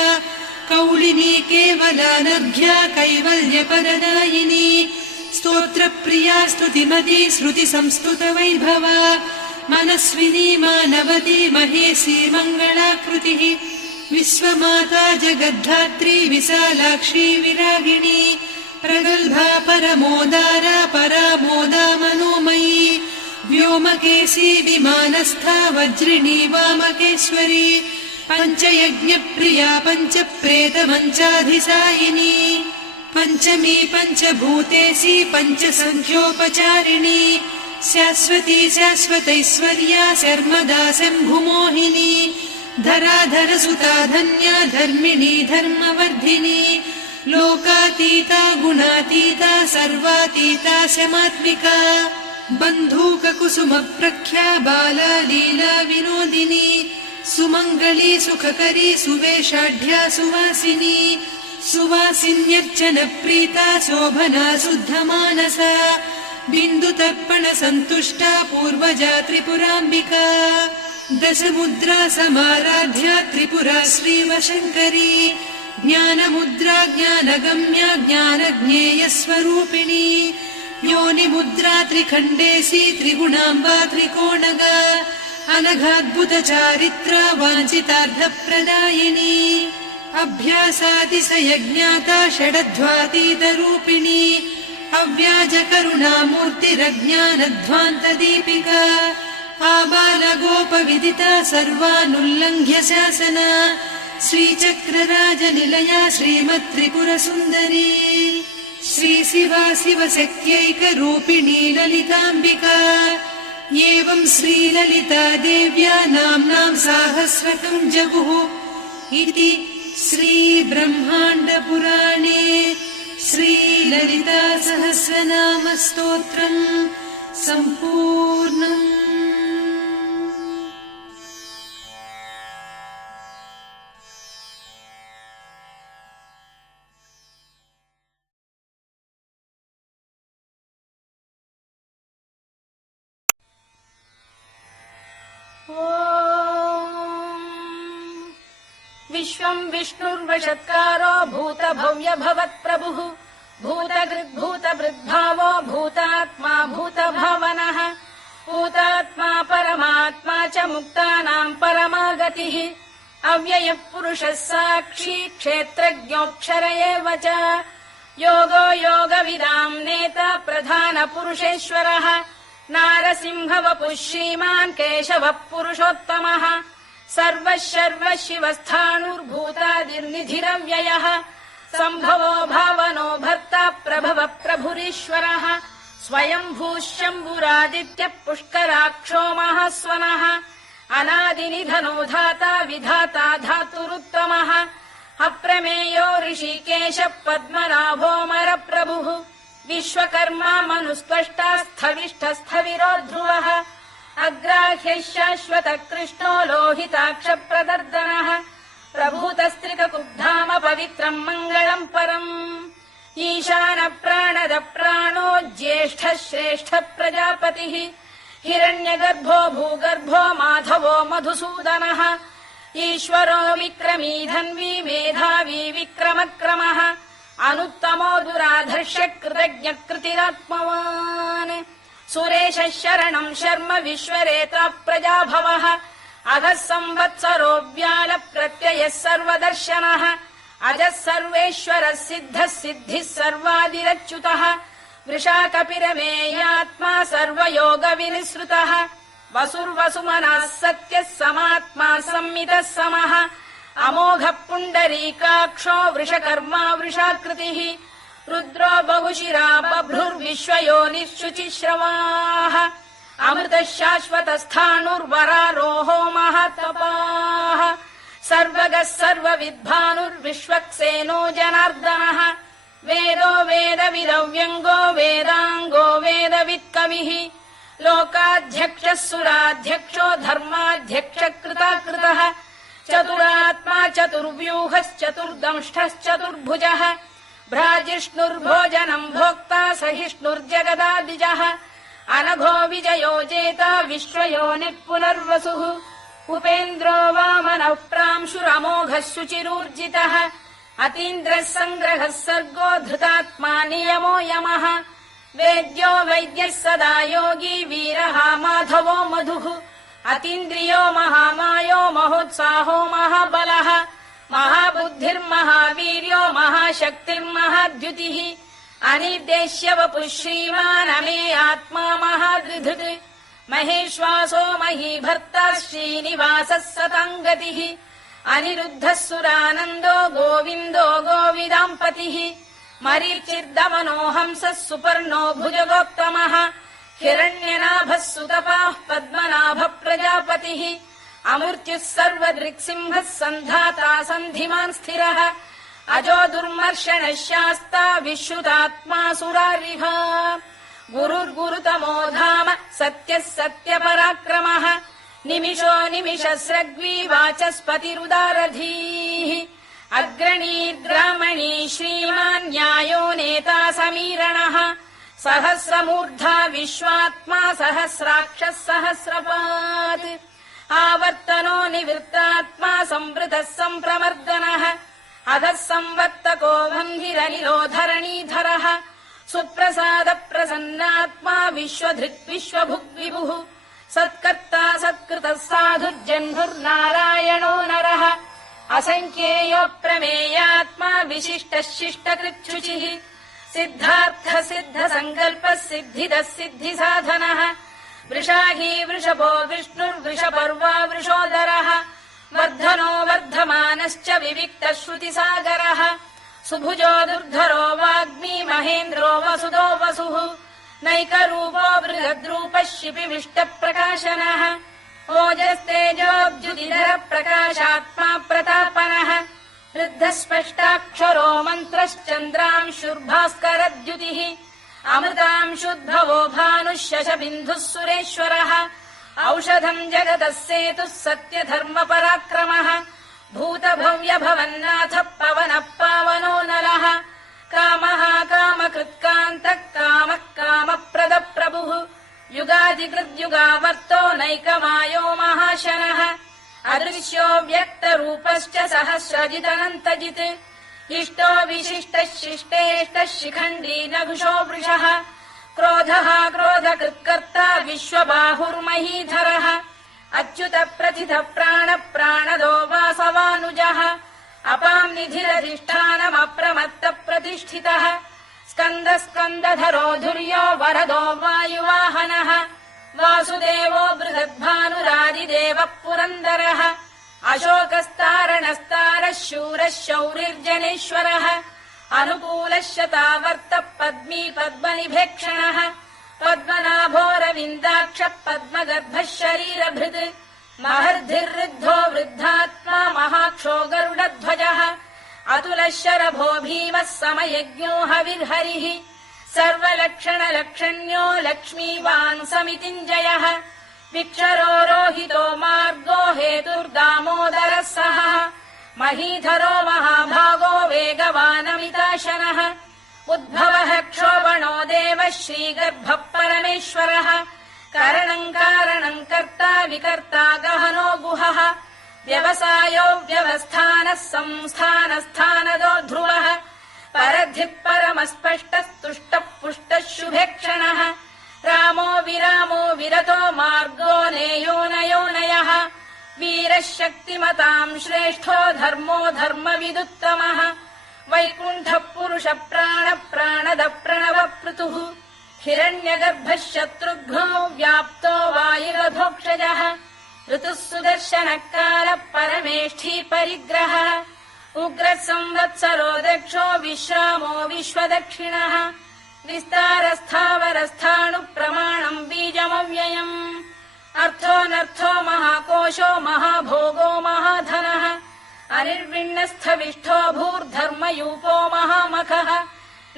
कौलिनी केवलानभ्या कैवल्यपददायिनी स्तोत्रप्रिया स्तुतिमती श्रुति संस्तुत वैभवा मनस्विनी मानवती महेशी मङ्गलाकृतिः विश्वमाता जगद्धात्री विशालाक्षी विरागिणी प्रगल्भा परमोदारा परामोदा मनोमयी व्योमकेशी विमानस्था वज्रिणी वामकेश्वरी पञ्चयज्ञप्रिया पञ्चप्रेतमञ्चाधिसायिनी पञ्चमी पञ्चभूतेशी पञ्चसङ्ख्योपचारिणी शाश्वती शाश्वतैश्वर्या शर्मदा शम्भुमोहिनी धराधरसुता धन्या धर्मिणी धर्मवर्धिनी लोकातीता गुणातीता सर्वातीता शमात्मिका बन्धूककुसुमप्रख्या बाला लीला विनोदिनी सुमङ्गली सुखकरी सुवेशाढ्या सुवासिनी सुवासिन्यर्चनप्रीता शोभना शुद्धमानसा बिन्दुतर्पण सन्तुष्टा पूर्वजा त्रिपुराम्बिका दशमुद्रा समाराध्या त्रिपुरा श्रीवशङ्करी ज्ञानमुद्रा ज्ञानगम्या ज्ञानज्ञेयस्वरूपिणी योनिमुद्रा त्रिखण्डेशी त्रिगुणाम्बा त्रिकोणगा अनघाद्भुतचारित्रा वाञ्छितार्थप्रदायिनी अभ्यासातिशयज्ञाता षडध्वातीतरूपिणी अव्याजकरुणामूर्तिरज्ञानध्वान्तदीपिका आबालगोपविदिता सर्वानुल्लङ्घ्य शासना श्रीचक्रराजनिलया श्रीमत्त्रिपुरसुन्दरी श्रीशिवा शिवशक्त्यैकरूपिणी ललिताम्बिका एवं श्रीललिता देव्या नाम्नां साहस्रकं जगुः इति श्रीब्रह्माण्डपुराणे श्रीललिता सहस्रनामस्तोत्रम् सम्पूर्णम्। विश्वं विष्णुर्वषत्कारो भूत भव्य भवत्प्रभुः भूतकृद्भूतभृद्भावो भूतात्मा भूतभावनः भूतात्मा परमात्मा च मुक्तानां परमागतिः अव्ययः पुरुषः साक्षी क्षेत्रज्ञोऽक्षर एव च योगो योगविदां नेता प्रधानपुरुषेश्वरः नारसिंहवपुः श्रीमान् केशवः पुरुषोत्तमः सर्वः शर्वः शिवस्थाणुर्भूतादिर्निधिरव्ययः सम्भवो भावनो भर्ता प्रभवः प्रभुरीश्वरः स्वयम्भूशम्भुरादित्यः पुष्कराक्षो महास्वनः अनादिनिधनो धाता विधाता धातुरुत्तमः अप्रमेयो ऋषिकेश पद्मनाभोऽमर प्रभुः विश्वकर्मा मनुस्त्वष्टा स्थविष्ठस्थविरो ध्रुवः अग्राह्यः शाश्वत कृष्णो लोहिताक्ष प्रदर्दनः प्रभूतस्त्रिककुब्धाम पवित्रम् मङ्गलम् परम् ईशान प्राणद प्राणो ज्येष्ठः श्रेष्ठ प्रजापतिः हिरण्यगर्भो भूगर्भो माधवो मधुसूदनः ईश्वरो विक्रमी धन्वी मेधावी विक्रमक्रमः अनुत्तमो दुराधर्ष्य कृतज्ञ कृतिरात्मवान् सुरेशः शरणम् शर्म विश्वरेता प्रजाभवः अधः संवत्सरो व्याल प्रत्ययः सर्वदर्शनः अजः सर्वेश्वरः सिद्धः सिद्धिः सर्वादिरच्युतः वृषा कपिरमेयात्मा सर्वयोग विनिसृतः वसुर्वसुमनः सत्यः समात्मा संमितः समः अमोघः पुण्डरीकाक्षो वृषकर्मा वृषाकृतिः रुद्रो बहुशिरा बभ्रुर्विश्वयोनिः शुचिश्रवाः अमृतः शाश्वतस्थाणुर्वरारोहो महातपाः सर्वगः सर्वविद्भानुर्विश्वक्सेनो जनार्दनः वेदो वेदविदव्यङ्गो वेदाङ्गो वेदवित्कविः लोकाध्यक्षः सुराध्यक्षो धर्माध्यक्षः कृताकृतः चतुरात्मा चतुर्व्यूहश्चतुर्दंष्टश्चतुर्भुजः भ्राजिष्णुर्भोजनम् भोक्ता सहिष्णुर्जगदादिजः अनघो विजयो जेता विश्वयोनिः पुनर्वसुः उपेन्द्रो वामनः प्रांशुरमोघः शुचिरूर्जितः अतीन्द्रः सङ्ग्रहः सर्गो धृतात्मा नियमो यमः वेद्यो वैद्यः सदा योगी वीरः माधवो मधुः अतीन्द्रियो महामायो महोत्साहो महाबलः महाबुद्धिर्महावीर्यो महाशक्तिर्महाद्युतिः अनिर्देश्य वपुः श्रीमान् अमे आत्मा महाद्विधृत् महेश्वासो महीभर्ता श्रीनिवासः सताङ्गतिः अनिरुद्धः सुरानन्दो गोविन्दो गोविदाम्पतिः मरीचिर्दमनो हंसः सुपर्णो भुजगोत्तमः हिरण्यनाभः सुतपाः पद्मनाभः प्रजापतिः अमृत्युः सर्वदृक्सिंहः सन्धाता सन्धिमान् स्थिरः अजो दुर्मर्षणः शास्ता विश्रुतात्मा सुरारिः गुरुर्गुरुतमो धाम सत्यः सत्यपराक्रमः निमिषो निमिषस्रग्वी वाचस्पतिरुदारधीः अग्रणीर्ग्रामणी श्रीमान् न्यायो नेता समीरणः सहस्रमूर्धा विश्वात्मा सहस्राक्षः सहस्रपात् आवर्तनो निवृत्तात्मा संवृतः सम्प्रमर्दनः अधः संवर्तको वह्निरनिलो धरणीधरः सुप्रसाद प्रसन्नात्मा विश्वधृक् विश्वभुग्विभुः सत्कर्ता सत्कृतः साधुर्जह्नुर्नारायणो नरः असङ्ख्येयो प्रमेयात्मा विशिष्टः शिष्टकृच्छुचिः सिद्धार्थ सिद्ध सङ्कल्पः सिद्धिदः सिद्धिसाधनः वृषाही वृषभो विष्णुर्वृषपर्वा वृषोदरः वर्धनो वर्धमानश्च विविक्तः श्रुतिसागरः सुभुजो दुर्धरो वाग्मी महेन्द्रो वसुदो वसुः नैकरूपो बृहद्रूपः शिपिविष्टप्रकाशनः ओजस्तेजोऽब्जुदिधरः प्रकाशात्मा प्रतापनः वृद्धस्पष्टाक्षरो मन्त्रश्चन्द्रांशुर्भास्करद्युतिः अमृतांशुद्भवो भानुः शशबिन्दुः सुरेश्वरः औषधम् जगतः सेतुः सत्यधर्मपराक्रमः भूतभव्यभवन्नाथः पवनः पावनो नरः कामः कामकृत्कान्तः कामः कामप्रदप्रभुः युगादिकृद्युगावर्तो नैकमायो महाशनः अदृश्यो व्यक्तरूपश्च सहस्रजिदनन्तजित् इष्टो विशिष्टः शिष्टेष्टः शिखण्डी नघुषो वृषः क्रोधः क्रोधकृत्कर्ता विश्वबाहुर्महीधरः अच्युत प्रथित प्राण प्राणदो वासवानुजः अपाम् निधिरधिष्ठानमप्रमत्त प्रतिष्ठितः स्कन्द स्कन्दधरो धुर्यो वरदो वायुवाहनः वासुदेवो बृहद्भानुरादिदेवः पुरन्दरः अशोकस्तारणस्तारः शूरः शौरिर्जनेश्वरः अनुकूलः शतावर्तः पद्मी पद्मनिभेक्षणः वृषभाक्ष पद्मगर्भः शरीरभृत् महर्धिर्वृद्धो वृद्धात्मा महाक्षो गरुडध्वजः अतुलः शरभो भीमः समयज्ञो हविर्हरिः सर्वलक्षणलक्षण्यो लक्ष्मीवान् समितिञ्जयः विक्षरो रोहितो मार्गो हेतुर्दामोदरः सः महीधरो महाभागो वेगवानमिताशनः उद्भवः क्षोभणो देवः श्रीगर्भः परमेश्वरः करणम् कारणम् कर्ता विकर्ता गहनो गुहः व्यवसायो व्यवस्थानः संस्थानस्थानदो ध्रुवः परधिः परमस्पष्टस्तुष्टः पुष्टः शुभेक्षणः रामो विरामो विरतो मार्गो नेयो नयोनयः वीरः शक्तिमताम् श्रेष्ठो धर्मो धर्मविदुत्तमः वैकुण्ठः पुरुषः प्राणद प्रणव पृथुः हिरण्यगर्भः शत्रुघ्नो व्याप्तो वायुरधोक्षजः ऋतुः सुदर्शनकालः परमेष्ठी परिग्रहः उग्रः संवत्सरो दक्षो विश्रामो विश्वदक्षिणः विस्तारस्थावरस्थाणु प्रमाणम् बीजमव्ययम् अर्थोऽनर्थो महाकोशो महाभोगो महाधनः अनिर्विण्णस्थविष्ठो भूर्धर्मयूपो महामखः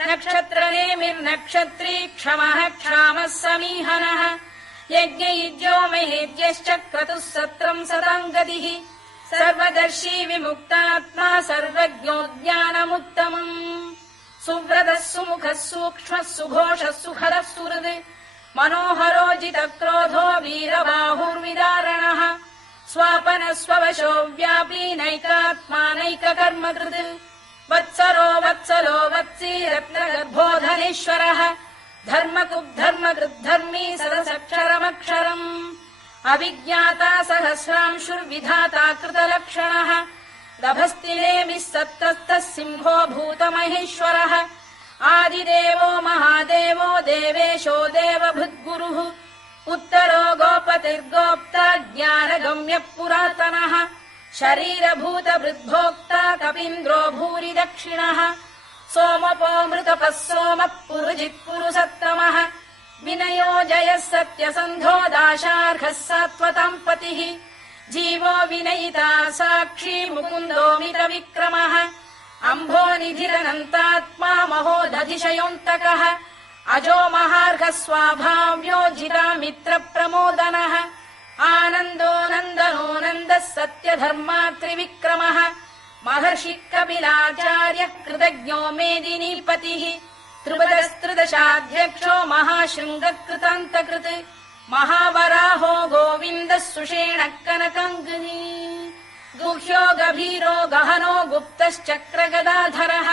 नक्षत्रनेमिर्नक्षत्री क्षमः क्षामः समीहनः यज्ञयुज्यो महेद्यश्च क्रतुः सत्रम् सताम् गतिः सर्वदर्शी विमुक्तात्मा सर्वज्ञो ज्ञानमुत्तमम् सुव्रतः सुमुखः सूक्ष्मः सुघोषः सुखदः सुहृद् मनोहरो जितक्रोधो वीरबाहुर्विदारणः स्वापनः स्ववशो व्यापी नैकात्मा नैककर्मकृत् वत्सरो वत्सलो वत्सी रत्नगर्भो धनेश्वरः धर्मकृद्धर्मकृद्धर्मी सदसक्षरमक्षरम् अभिज्ञाता सहस्रांशुर्विधाता कृतलक्षणः दभस्तिनेमिः सत्तस्तः सिंहो भूतमहेश्वरः आदिदेवो महादेवो देवेशो देवभृद्गुरुः उत्तरो गोपतिर्गोप्ता ज्ञानगम्यः पुरातनः शरीरभूतभृद्भोक्ता कपीन्द्रो भूरि दक्षिणः सोमपो मृतपः सोमः पुरुजित् पुरुसत्तमः विनयो जयः सत्यसन्धो दाशार्हः सात्वताम् पतिः जीवो विनयिता साक्षी मुकुन्दो मितविक्रमः अम्भोनिधिरनन्तात्मा महोदधिशयोऽन्तकः अजो महार्घः स्वाभाव्यो जितामित्रप्रमोदनः आनन्दो नन्दनो नन्दः सत्यधर्मात्रिविक्रमः महर्षिः कपिलाचार्यः कृतज्ञो मेदिनीपतिः त्रिपदस्त्रिदशाध्यक्षो महाशृङ्गकृतान्तकृत् महावराहो गोविन्दः सुषेणः कनकाङ्गनी गुह्यो गभीरो गहनो गुप्तश्चक्रगदाधरः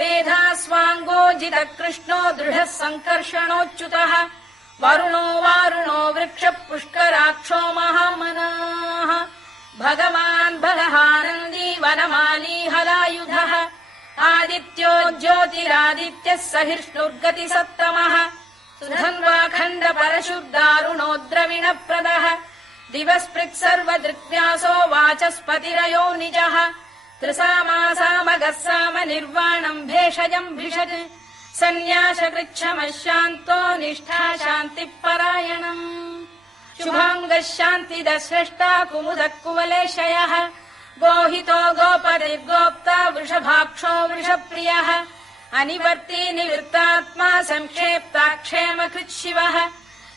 मेधास्वाङ्गो जितकृष्णो दृढः सङ्कर्षणोच्युतः वरुणो वारुणो वृक्षः पुष्कराक्षो महामनाः भगवान् बलहानन्दी वनमाली हलायुधः आदित्यो ज्योतिरादित्यः सहिष्णुर्गतिसत्तमः सुधन्वाखण्ड परशुर्दारुणो द्रविणप्रदः दिवस्पृक् सर्वदृक्व्यासो वाचस्पतिरयो निजः त्रिसामासामगः साम निर्वाणम् भेषजम् भिषज सन्न्यासकृच्छमः शान्तो निष्ठा शान्तिः परायणम् शुभाङ्गः शान्तिदः स्रष्टा कुमुदः कुवलेशयः गोहितो गोपतिर्गोप्ता वृषभाक्षो वृषप्रियः अनिवर्ती निवृत्तात्मा संक्षेप्ताक्षेमकृत् शिवः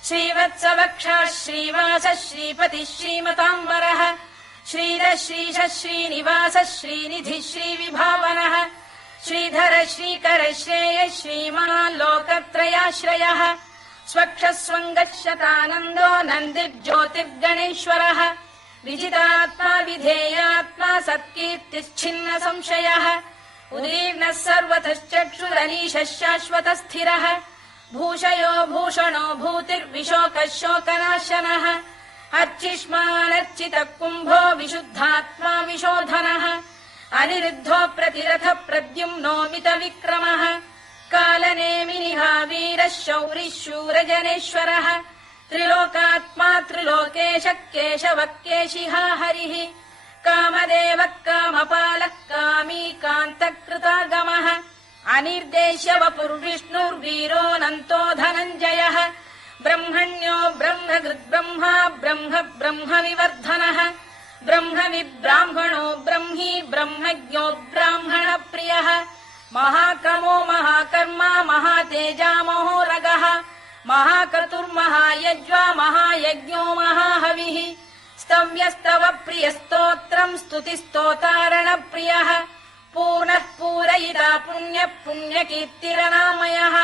श्रीवत्सवक्षः श्रीवासः श्रीपतिः श्रीमताम्बरः श्रीरः श्रीशः श्रीनिवासः श्रीनिधिः श्रीविभावनः श्रीधर श्रीकर श्रेयः श्रीमान् लोकत्रयाश्रयः स्वक्षः स्वङ्गः शतानन्दो नन्दिर्ज्योतिर्गणेश्वरः विजितात्मा विधेयात्मा सत्कीर्तिश्छिन्न संशयः उदीर्णः सर्वतश्चक्षुरनीशः शाश्वतः स्थिरः भूषयो भूषणो भूतिर्विशोकः शोकनाशनः अर्चिष्मानर्चितः कुम्भो विशुद्धात्मा विशोधनः अनिरुद्धो प्रतिरथ प्रद्युम्नो मितविक्रमः कालनेमिनिहा वीरः शौरिः शूरजनेश्वरः त्रिलोकात्मा त्रिलोकेशः केशवः केशिहा हरिः कामदेवः कामपालः कामी कान्तकृतागमः अनिर्देश्य वपुर्विष्णुर्वीरोऽनन्तो धनञ्जयः ब्रह्मण्यो ब्रह्मकृद्ब्रह्मा ब्रह्म ब्रह्मविवर्धनः ब्रह्मविब्राह्मणो ब्रह्मी ब्रह्मज्ञो ब्राह्मणप्रियः महाक्रमो महाकर्मा महातेजा महोरगः महाक्रतुर्महायज्वा महायज्ञो महाहविः स्तव्यस्तव प्रियस्तोत्रम् स्तुतिस्तोतारणप्रियः पूर्णः पूरयिता पुण्यः पुण्यकीर्तिरनामयः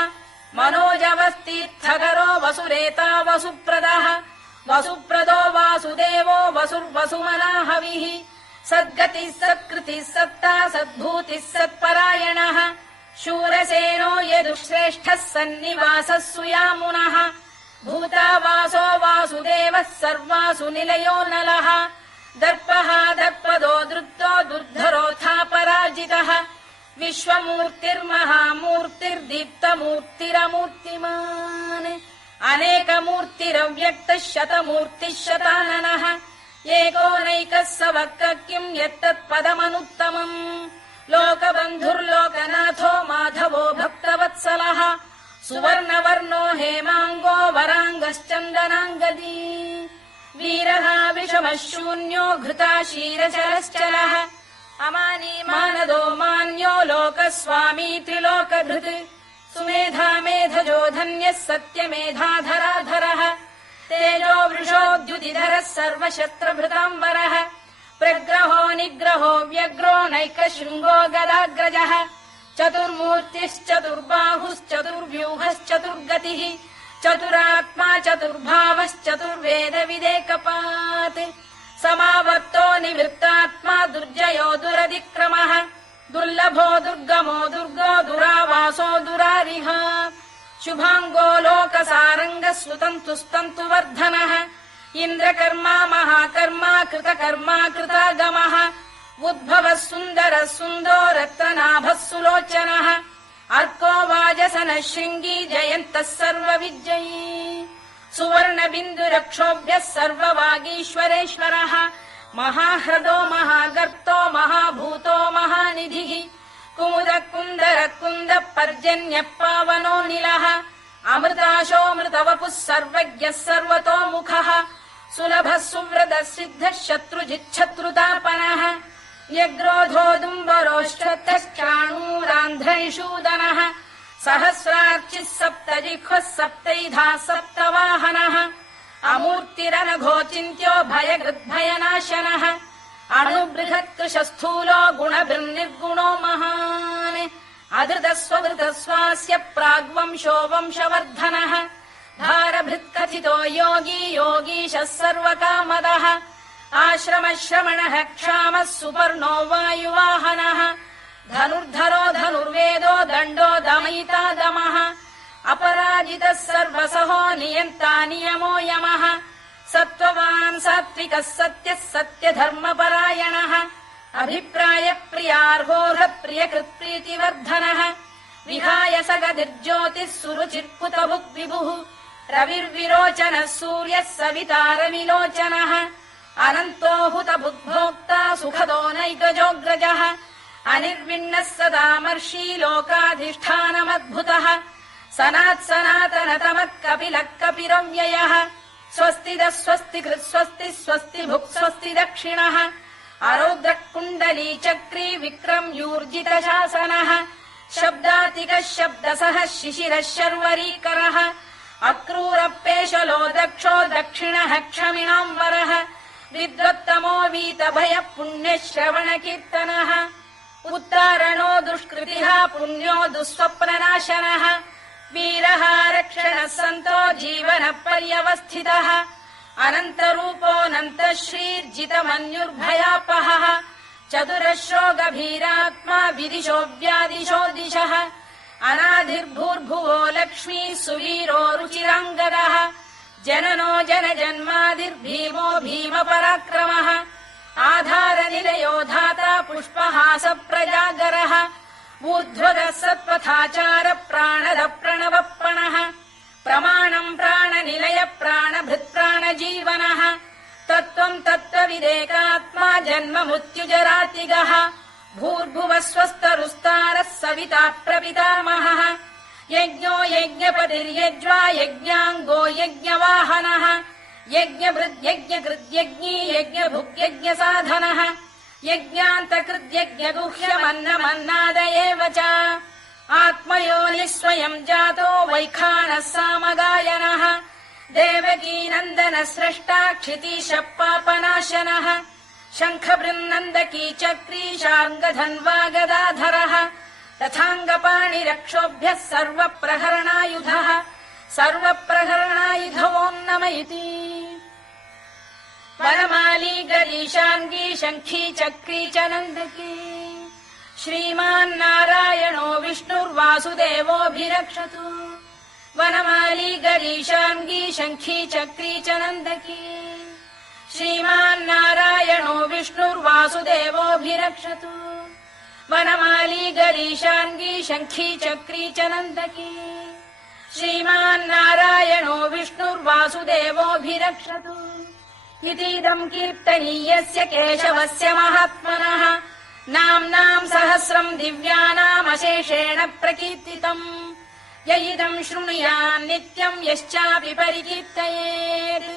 मनोजवस्तीर्थकरो वसुरेता वसुप्रदः वसुप्रदो वासुदेवो वसुर्वसुमनाहविः सद्गतिः सत्कृतिः सत्ता सद्भूतिः सत्परायणः शूरसेनो यदुश्रेष्ठः सन्निवासः सुयामुनः भूतावासो वासुदेवः सर्वासु निलयो नलः दर्पः दर्पदो दृप्तो दुर्धरोऽथापराजितः विश्वमूर्तिर्महामूर्तिर्दीप्तमूर्तिरमूर्तिमान् अनेकमूर्तिरव्यक्तः शतमूर्तिः शताननः एकोनैकः स वक्र किम् यत्तत्पदमनुत्तमम् लोकबन्धुर्लोकनाथो माधवो भक्तवत्सलः सुवर्णवर्णो हेमाङ्गो वराङ्गश्चन्दनाङ्गदी वीरः विषमः शून्यो घृता क्षीरचरश्चलः अमानी मानदो मान्यो लोकस्वामी त्रिलोकधृत् सुमेधा मेधजो धन्यः सत्यमेधाधराधरः तेजो वृषोद्युतिधरः सर्वशस्त्रभृताम्बरः प्रग्रहो निग्रहो व्यग्रो नैकशृङ्गो गदाग्रजः चतुर्मूर्तिश्चतुर्बाहुश्चतुर्व्यूहश्चतुर्गतिः चतुरात्मा चतुर्भावश्चतुर्वेदविदेकपात् समावर्तो निवृत्तात्मा दुर्जयो दुरधिक्रमः दुर्लभो दुर्गमो दुर्गो दुरावासो दुरारिः शुभाङ्गो लोकसारङ्गः सुतन्तुस्तन्तुवर्धनः इन्द्रकर्मा महाकर्मा कृतकर्मा कृतागमः उद्भवः सुन्दरः सुन्दो रत्ननाभः सुलोचनः अर्को वाजसनः शृङ्गी जयन्तः सर्वविजयी सुवर्णबिन्दुरक्षोभ्यः सर्ववागीश्वरेश्वरः महाह्रदो महागर्तो महाभूतो महानिधिः कुमुदः कुन्दरः कुन्दः पर्जन्यः पावनो निलः अमृताशोऽमृतवपुः सर्वज्ञः सर्वतोमुखः सुलभः सुव्रतः सिद्धः शत्रुजिच्छत्रुतापनः न्यग्रोधोदुम्बरोष्ठतश्चाणूरान्ध्रैषूदनः सहस्रार्चिः सप्तजिह्वः सप्तैधा सप्तवाहनः अमूर्तिरनघोचिन्त्यो भयकृद्भयनाशनः अणुबृहत्कृशस्थूलो गुणभिर्निर्गुणो महान् अधृतस्वधृतस्वास्य प्राग्वंशो वंशवर्धनः भारभृत्कथितो योगी योगीशः सर्वकामदः आश्रमश्रमणः क्षामः सुपर्णो वायुवाहनः धनुर्धरो धनुर्वेदो दण्डो दमयिता दमः अपराजितः सर्वसहो नियन्ता नियमो यमः सत्त्ववान् सात्विकः सत्यः सत्यधर्मपरायणः अभिप्रायप्रियार्होः प्रियकृत्प्रीतिवर्धनः विहाय सगतिर्ज्योतिः सुरुचिर्कुतभुक् विभुः रविर्विरोचनः सूर्यः सवितारविलोचनः अनन्तो हुतभुग्भोक्ता सुखदो नैकजोऽग्रजः अनिर्विण्णः सदामर्षी लोकाधिष्ठानमद्भुतः सनात्सनातनतमः कपिलः कपिरव्ययः स्वस्तिदः स्वस्तिकृत् स्वस्ति स्वस्ति भुक् स्वस्ति दक्षिणः अरौद्रः कुण्डली चक्री विक्रम्यूर्जितशासनः शब्दातिकः शब्दसः शिशिरः शर्वरीकरः अक्रूरपेशलो दक्षो दक्षिणः क्षमिणाम्बरः विद्वत्तमो वीतभयः पुण्यश्रवणकीर्तनः उत्तारणो दुष्कृतिः पुण्यो दुःस्वप्ननाशनः वीरः रक्षणः सन्तो जीवनपर्यवस्थितः अनन्तरूपोऽनन्तः श्रीर्जितमन्युर्भयापहः चतुरश्रो गभीरात्मा विदिशो व्यादिशो दिशः अनाधिर्भूर्भुवो लक्ष्मी सुवीरो रुचिराङ्गदः जननो जनजन्मादिर्भीमो भीमपराक्रमः आधारनिलयो धाता पुष्पहास प्रजागरः ऊर्ध्वगः सत्पथाचार प्राणद प्रणवप्रणः प्रमाणम् प्राणनिलय प्राणभृत्प्राणजीवनः तत्त्वम् तत्त्वविदेकात्मा जन्म मृत्युजरातिगः भूर्भुवः स्वस्तरुस्तारः सविता प्रपितामहः यज्ञो यज्ञपतिर्यज्वा यज्ञाङ्गो यज्ञवाहनः यज्ञभृद्यज्ञकृद्यज्ञी यज्ञभुग्यज्ञसाधनः यज्ञान्तकृद्यज्ञगुह्यमन्नमन्नाद एव च आत्मयोनिः स्वयम् जातो वैखानः सामगायनः देवकीनन्दन स्रष्टा क्षितीशः पापनाशनः शङ्खबृन्नन्दकी चक्री शार्ङ्गधन्वा गदाधरः तथाङ्गपाणिरक्षोभ्यः सर्वप्रहरणायुधो नम इति वनमाली गरीशाङ्गी शङ्खी चक्री च नन्दकी श्रीमान्नारायणो विष्णुर्वासुदेवोऽभिरक्षतु वनमाली गरीशाङ्गी शङ्खी चक्री च नन्दकी श्रीमान्नारायणो विष्णुर्वासुदेवोऽभिरक्षतु वनमाली गरीशाङ्गी शङ्खी चक्री च नन्दकी श्रीमान्नारायणो विष्णुर्वासुदेवोऽभिरक्षतु इतीदम् कीर्तनीयस्य केशवस्य महात्मनः नाम्नाम् सहस्रम् दिव्यानामशेषेण प्रकीर्तितम् य इदम् शृणुयान् नित्यम् यश्चापि परिकीर्तयेत्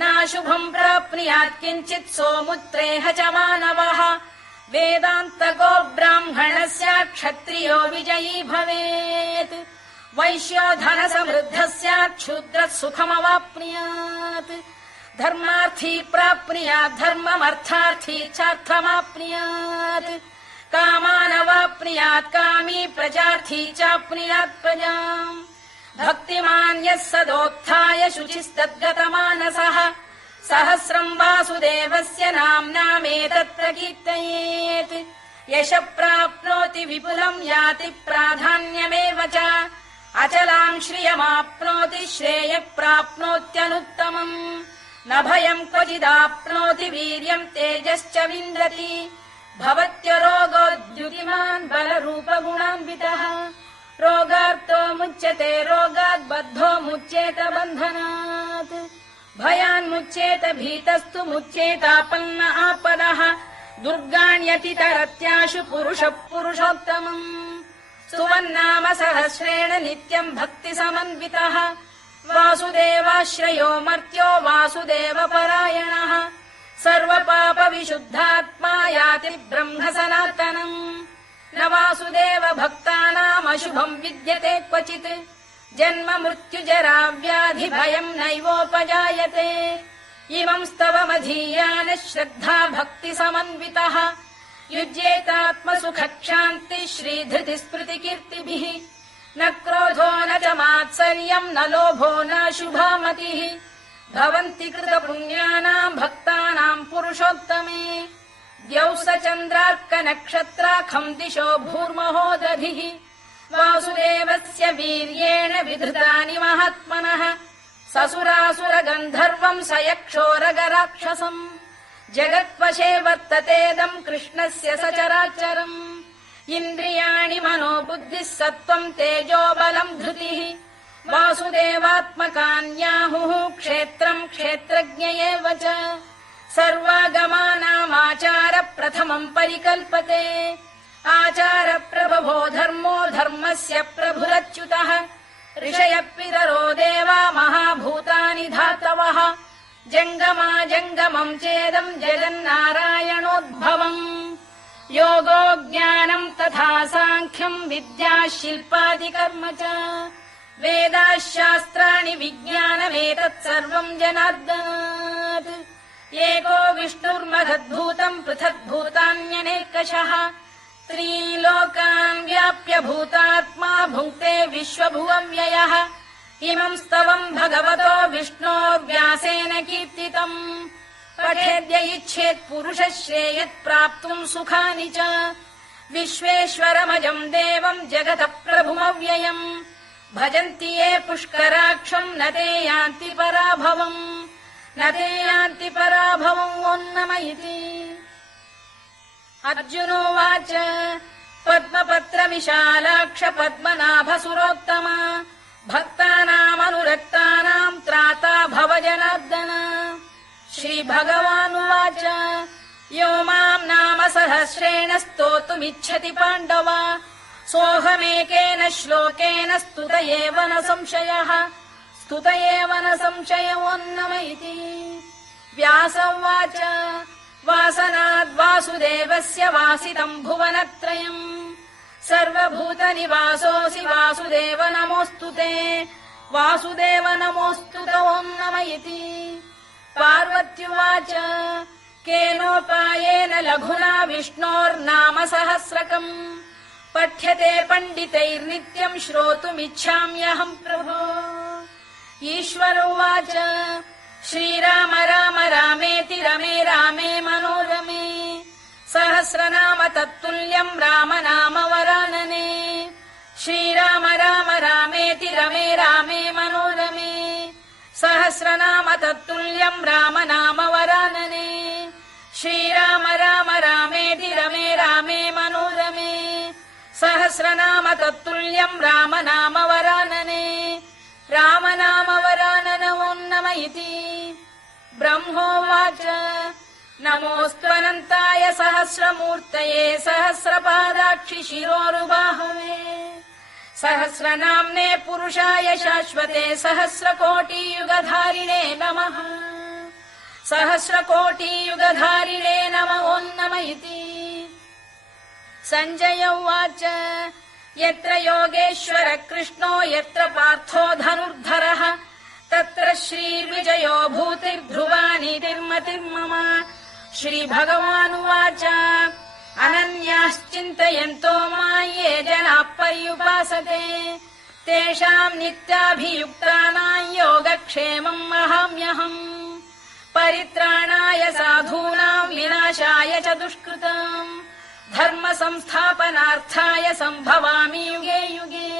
नाशुभम् प्राप्नुयात् किञ्चित् सोमुत्रेह च मानवः वेदान्तको ब्राह्मणः स्यात् क्षत्रियो विजयी भवेत् वैश्यो धनसमृद्धः स्यात् क्षूद्रः सुखमवाप्नुयात् धर्मार्थी प्राप्नुयात् धर्ममर्थार्थी चार्थमाप्नुयात् कामानवाप्नुयात् कामी प्रजार्थी चाप्नुयात् प्रजाम् भक्तिमान् यः सदोत्थाय शुचिस्तद्गतमानसः सहस्रम् वासुदेवस्य नाम्नामेतत् प्रकीर्तयेत् यशः प्राप्नोति विपुलम् याति प्राधान्यमेव च अचलाम् श्रियमाप्नोति श्रेयः प्राप्नोत्यनुत्तमम् न भयम् क्वचिदाप्नोति वीर्यम् तेजश्च विन्दति भवत्यरोगोद्युतिमान् बलरूपगुणान्वितः रोगार्तो मुच्यते रोगात् बद्धो मुच्येत बन्धनात् भयान्मुच्येत भीतस्तु मुच्येतापन्न आपदः दुर्गाण्यतितरत्याशु पुरुषः पुरुषोत्तमम् स्तुवन्नाम सहस्रेण नित्यम् भक्तिसमन्वितः वासुदेवाश्रयो मर्त्यो वासुदेवपरायणः सर्वपापविशुद्धात्मा याति ब्रह्म सनातनम् न वासुदेव भक्तानामशुभम् विद्यते क्वचित् जन्म मृत्युजरा व्याधि भयम् नैवोपजायते इमम् स्तवमधीयानः श्रद्धा भक्तिसमन्वितः युज्येतात्मसुखक्षान्तिः श्रीधृतिस्मृतिकीर्तिभिः न क्रोधो न च मात्सर्यम् न लोभो न शुभामतिः भवन्ति कृतपुण्यानाम् भक्तानाम् पुरुषोत्तमे द्यौः स चन्द्रार्कनक्षत्राखम् दिशो भूर्महोदधिः वासुदेवस्य वीर्येण विधृतानि महात्मनः ससुरासुरगन्धर्वम् स यक्षोरगराक्षसम् जगत्वशे वर्ततेदम् कृष्णस्य सचराचरम् इन्द्रियाणि मनो बुद्धिः सत्त्वम् तेजो बलम् धृतिः वासुदेवात्मकान्याहुः क्षेत्रम् क्षेत्रज्ञ एव च सर्वागमानामाचार प्रथमम् परिकल्पते आचार प्रभवो धर्मो धर्मस्य प्रभुरच्युतः ऋषयः पितरो देवा महाभूतानि धातवः जङ्गमा जङ्गमम् चेदम् जगन्नारायणोद्भवम् योगो ज्ञानम् तथा साङ्ख्यम् विद्या शिल्पादिकर्म च वेदाः शास्त्राणि विज्ञानमेतत् सर्वम् जनार्दनात् एको विष्णुर्महद्भूतम् पृथग्भूतान्यनेकशः त्रीन् लोकान् व्याप्य भूतात्मा भुङ्क्ते विश्वभुवव्ययः इमम् स्तवम् भगवतो विष्णोर्व्यासेन कीर्तितम् पठेद्य इच्छेत् पुरुषः श्रेयत् प्राप्तुम् सुखानि च विश्वेश्वरमजम् देवम् जगतः प्रभुमव्ययम् भजन्ति ये पुष्कराक्षम् न ते यान्ति पराभवम् ओन्नम इति अर्जुनोवाच पद्मपत्र विशालाक्ष पद्मनाभसुरोत्तम भक्तानामनुरक्तानाम् त्राता भव जनार्दन श्रीभगवानुवाच यो माम् नाम सहस्रेण स्तोतुमिच्छति पाण्डव सोऽहमेकेन श्लोकेन स्तुत एव न संशयः स्तुत एव न संशयोऽन्नम इति। व्यास उवाच वासनाद्वासुदेवस्य वासितम् भुवनत्रयम् सर्वभूतनिवासोऽसि वासुदेव नमोऽस्तु ते। वासुदेव नमोऽस्तु तोऽन्नम इति। पार्वत्युवाच केनोपायेन लघुना विष्णोर्नाम सहस्रकम् पठ्यते पण्डितैर्नित्यम् श्रोतुमिच्छाम्यहम् प्रभो। ईश्वर उवाच श्रीराम राम रामेति रमे रामे मनोरमे सहस्रनाम तत्तुल्यम् राम नाम वरानने। श्रीराम राम रामेति रमे रामे मनोरमे सहस्रनाम तत्तुल्यम् राम नाम वरानने। श्रीराम राम रामेति रमे रामे मनोरमे सहस्रनाम तत्तुल्यम् राम नाम वरानने। राम नाम वराननमोऽन्नम इति। ब्रह्मोवाच नमोऽस्त्वनन्ताय सहस्रमूर्तये सहस्रपादाक्षि शिरोरुबाहवे सहस्रनाम्ने पुरुषाय शाश्वते सहस्रकोटियुगधारिणे नमः। सहस्रकोटियुगधारिणे नमोऽन्नम इति। सञ्जय उवाच यत्र योगेश्वर कृष्णो यत्र पार्थो धनुर्धरः तत्र श्रीर्विजयो भूतिर्ध्रुवा नीतिर्मतिर्मम। श्रीभगवानुवाच अनन्याश्चिन्तयन्तो मां ये जनाः पर्युपासते तेषाम् नित्याभियुक्तानां योगक्षेमम् वहाम्यहम्। परित्राणाय साधूनां विनाशाय च दुष्कृताम् धर्म संस्थापनार्थाय सम्भवामि युगे युगे।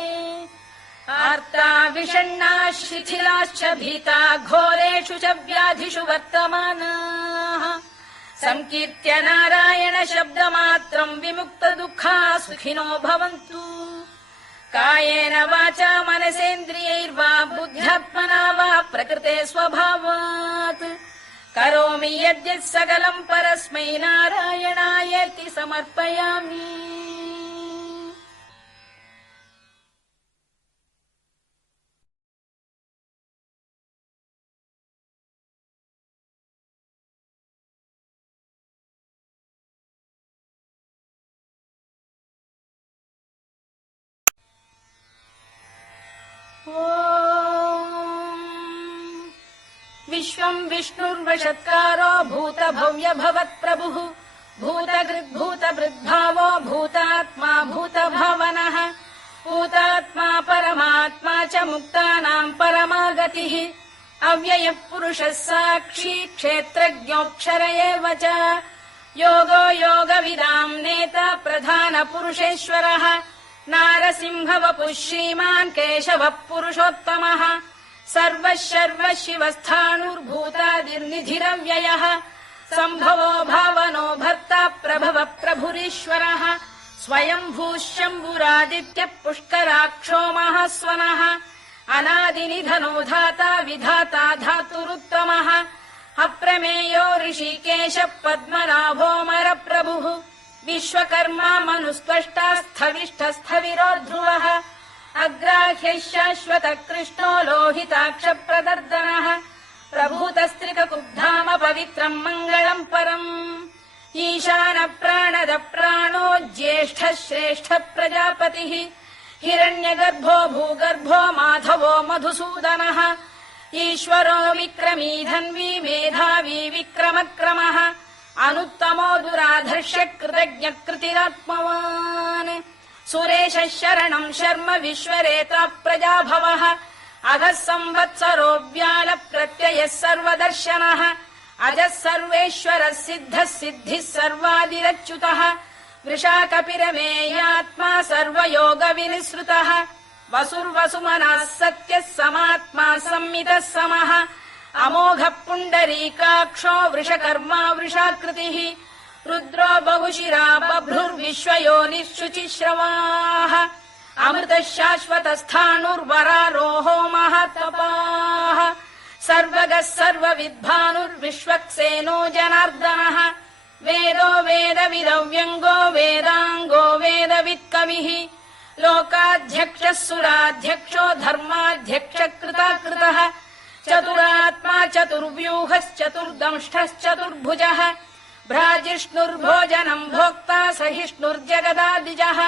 आर्ता विषण्णाः शिथिलाश्च भीता घोरेषु च व्याधिषु वर्तमानाः संकीर्त्य नारायण शब्दमात्रम् विमुक्त दुःखाः सुखिनो भवन्तु। कायेन वाचा मनसेन्द्रियैर्वा बुद्ध्यात्मना वा प्रकृते स्वभावात् करोमि यद्यत् सकलम् परस्मै नारायणायेति समर्पयामि। विश्वम् विष्णुर्वषत्कारो भूतभव्य भवत्प्रभुः भूतकृद्भूतभृद्भावो भूतात्मा भूतभावनः भूतात्मा परमात्मा च मुक्तानाम् परमागतिः अव्ययः पुरुषः साक्षी क्षेत्रज्ञोऽक्षर एव च योगो योगविदाम् नेता प्रधानपुरुषेश्वरः नारसिंहवपुः श्रीमान् केशवः पुरुषोत्तमः सर्वः शर्वः शिवस्थाणुर्भूतादिर्निधिरव्ययः सम्भवो भावनो भर्ता प्रभवः प्रभुरीश्वरः स्वयम्भूः शम्भुरादित्यः पुष्कराक्षो महास्वनः अनादिनिधनो धाता विधाता धातुरुत्तमः अप्रमेयो ऋषिकेशः पद्मनाभोऽमरप्रभुः विश्वकर्मा मनुस्त्वष्टा स्थविष्ठस्थविरो ध्रुवः अग्राह्यः शाश्वतः कृष्णो लोहिताक्षप्रदर्दनः प्रभूतस्त्रिककुब्धाम पवित्रम् मङ्गलम् परम् ईशानप्राणद प्राणो ज्येष्ठः श्रेष्ठः प्रजापतिः हिरण्यगर्भो भूगर्भो माधवो मधुसूदनः ईश्वरो विक्रमी धन्वी मेधावी विक्रमक्रमः अनुत्तमो दुराधर्ष्य कृतज्ञकृतिरात्मवान् सुरेशः शरणम् शर्म विश्वरेता प्रजाभवः अघः संवत्सरो व्याल प्रत्ययः सर्वदर्शनः अजः सर्वेश्वरः सिद्धः सिद्धिः सर्वादिरच्युतः वृषाकपिरमेयात्मा सर्वयोगविनिसृतः वसुर्वसुमनः सत्यः समात्मा संमितः समः अमोघः पुण्डरीकाक्षो वृषकर्मा वृषाकृतिः रुद्रो बहुशिरा बभ्रुर्विश्वयोनिःशुचिश्रवाः अमृतः शाश्वतस्थाणुर्वरारोहो महातपाः सर्वगः सर्वविद्भानुर्विश्वक्सेनो जनार्दनः वेदो वेदविदव्यङ्गो वेदाङ्गो वेदवित्कविः लोकाध्यक्षः सुराध्यक्षो धर्माध्यक्ष कृताकृतः चतुरात्मा चतुर्व्यूहश्चतुर्दंष्टश्चतुर्भुजः भ्राजिष्णुर्भोजनम् भोक्ता सहिष्णुर्जगदादिजः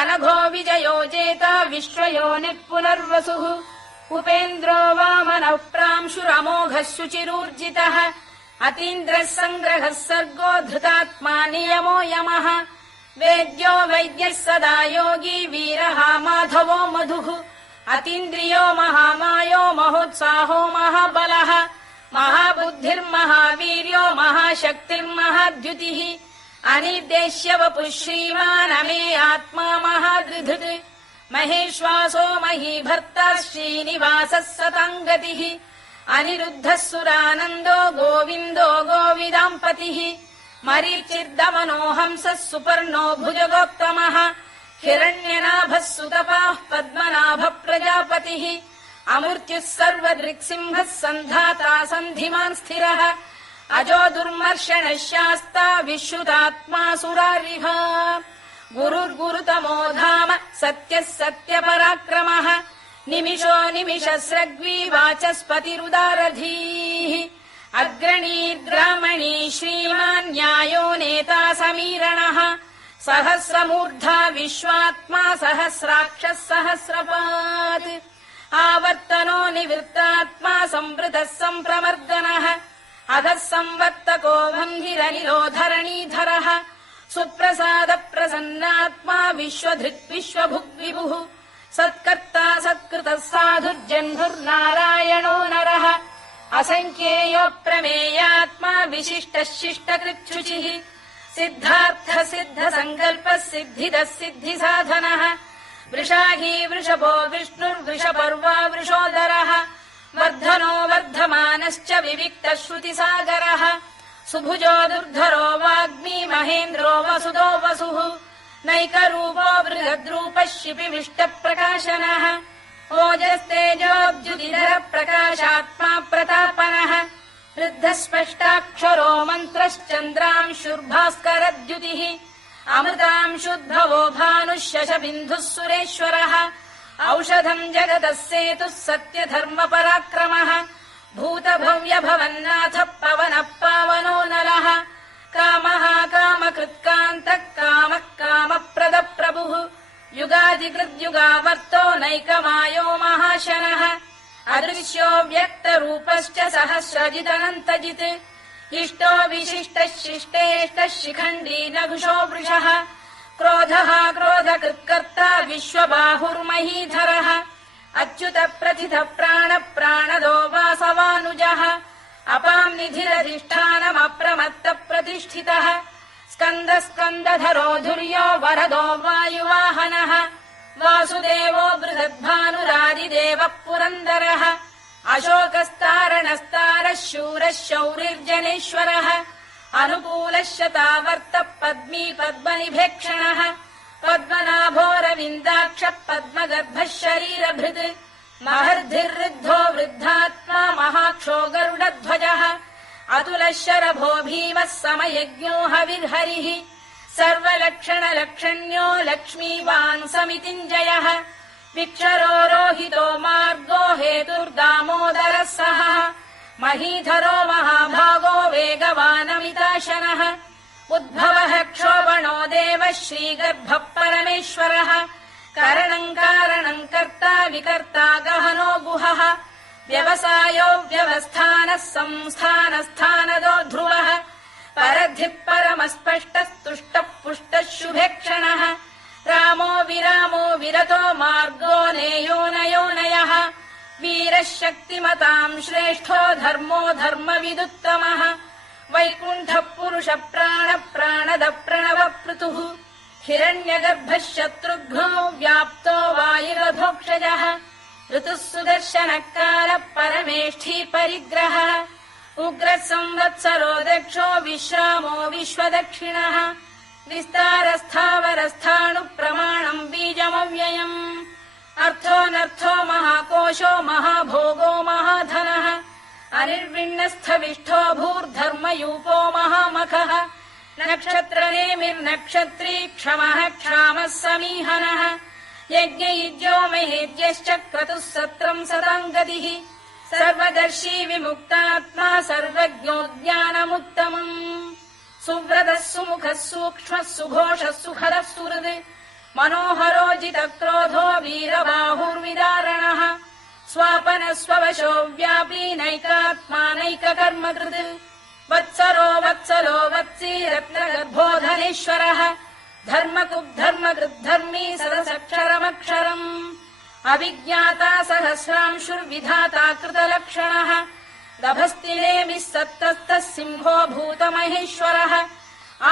अनघो विजयो जेता विश्वयोनिः पुनर्वसुः उपेन्द्रो वामनः प्रांशुरमोघः शुचिरूर्जितः अतीन्द्रः सङ्ग्रहः सर्गो धृतात्मा नियमो यमः वेद्यो वैद्यः सदा योगी वीरः माधवो मधुः अतीन्द्रियो महामायो महोत्साहो महाबलः महाबुद्धिर्महावीर्यो महाशक्तिर्महाद्युतिः अनिर्देश्य वपुः श्रीमान् अमे आत्मा महाद्विधृत् महेश्वासो महीभर्ता श्रीनिवासः सताङ्गतिः अनिरुद्धः सुरानन्दो गोविन्दो गोविदाम्पतिः मरीचिर्दमनो हंसः सुपर्णो भुजगोत्तमः हिरण्यनाभः सुतपाः पद्मनाभः प्रजापतिः अमृत्युः सर्वदृक्सिंहः सन्धाता सन्धिमान् स्थिरः अजो दुर्मर्षणः शास्ता विश्रुतात्मा सुरारिः गुरुर्गुरुतमो धाम सत्यः सत्यपराक्रमः निमिषो निमिषस्रग्वी वाचस्पतिरुदारधीः अग्रणीर्ग्रामणी श्रीमान् न्यायो नेता समीरणः सहस्रमूर्धा विश्वात्मा सहस्राक्षः सहस्रपात् आवर्तनो निवृत्तात्मा संवृतः सम्प्रमर्दनः अधः संवर्तको वह्निरनिरोधरणीधरः सुप्रसाद प्रसन्नात्मा विश्वधृत् विश्वभुग्विभुः सत्कर्ता सत्कृतः साधुर्जह्नुर्नारायणो नरः असङ्ख्येयो प्रमेयात्मा विशिष्टः शिष्टकृच्छुचिः सिद्धार्थ सिद्ध सङ्कल्पः सिद्धिदः सिद्धिसाधनः वृषाही वृषभो विष्णुर्वृषपर्वा वृषोदरः वर्धनो वर्धमानश्च विविक्तः श्रुतिसागरः सुभुजो दुर्धरो वाग्मी महेन्द्रो वसुदो वसुः नैकरूपो बृहद्रूपः शिपिविष्टप्रकाशनः ओजस्तेजोऽब्जुदिधर प्रकाशात्मा प्रतापनः वृद्धस्पष्टाक्षरो मन्त्रश्चन्द्रांशुर्भास्करद्युतिः अमृतांशुद्भवो भानुः शशबिन्दुः सुरेश्वरः औषधम् जगतः सेतुः सत्यधर्मपराक्रमः भूतभव्यभवन्नाथः पवनः पावनो नरः कामः कामकृत्कान्तः कामः कामप्रदप्रभुः युगादिकृद्युगावर्तो नैकमायो महाशनः अदृश्यो व्यक्तरूपश्च सहस्रजिदनन्तजित् इष्टो विशिष्टः शिष्टेष्टः शिखण्डी नघुषो वृषः क्रोधः क्रोधकृत्कर्ता विश्वबाहुर्महीधरः अच्युत प्रथित प्राण प्राणदो वासवानुजः अपाम् निधिरधिष्ठानमप्रमत्त प्रतिष्ठितः स्कन्द स्कन्दधरो धुर्यो वरदो वायुवाहनः वासुदेवो बृहद्भानुरादिदेवः पुरन्दरः अशोकस्तारणस्तारः शूरः शौरिर्जनेश्वरः अनुकूलः शतावर्तः पद्मी पद्मनिभेक्षणः पद्मनाभोरविन्दाक्षः पद्मगर्भः शरीरभृत् महर्धिर्वृद्धो वृद्धात्मा महाक्षो गरुडध्वजः अतुलः शरभो भीमः समयज्ञो हविर्हरिः सर्वलक्षणलक्षण्यो लक्ष्मीवान् समितिञ्जयः विक्षरो रोहितो मार्गो हेतुर्दामोदरः सः महीधरो महाभागो वेगवानमिताशनः उद्भवः क्षोभणो देवः श्रीगर्भः परमेश्वरः करणम् कारणम् कर्ता विकर्ता गहनो गुहः व्यवसायो व्यवस्थानः संस्थानस्थानदो ध्रुवः परद्धिः परमस्पष्टस्तुष्टः पुष्टः शुभेक्षणः रामो विरामो विरतो मार्गो नेयो नयोनयः वीरः शक्तिमताम् श्रेष्ठो धर्मो धर्मविदुत्तमः वैकुण्ठः पुरुष प्राण प्राणद प्रणव पृतुः हिरण्यगर्भः शत्रुघ्नो व्याप्तो वायुरधोक्षजः ऋतुः सुदर्शनकालः परमेष्ठी परिग्रहः उग्रः संवत्सरो दक्षो विश्रामो विश्वदक्षिणः विस्तारस्थावरस्थाणुः प्रमाणम् बीजमव्ययम् अर्थोऽनर्थो महाकोशो महाभोगो महाधनः अनिर्विण्णस्थविष्ठो भूर्धर्मयूपो महामखः नक्षत्रनेमिर्नक्षत्री क्षमः क्षामः समीहनः यज्ञयुज्यो महेद्यश्च क्रतुः सत्रम् सताम् गतिः सर्वदर्शी विमुक्तात्मा सर्वज्ञो ज्ञानमुत्तमम् सुव्रतः सुमुखः सूक्ष्मः सुघोषः सुखदः सुहृद् मनोहरोजितक्रोधो वीरबाहुर्विदारणः स्वापनः स्ववशो व्यापी नैकात्मानैककर्मकृत् वत्सरो वत्सलो वत्सी रत्नगर्भोधनेश्वरः धर्मकुद्धर्मकृद्धर्मी सदसक्षरमक्षरम् अविज्ञाता सहस्रांशुर्विधाता कृतलक्षणः दभस्तिनेमिः सत्तस्तः सिंहो भूतमहेश्वरः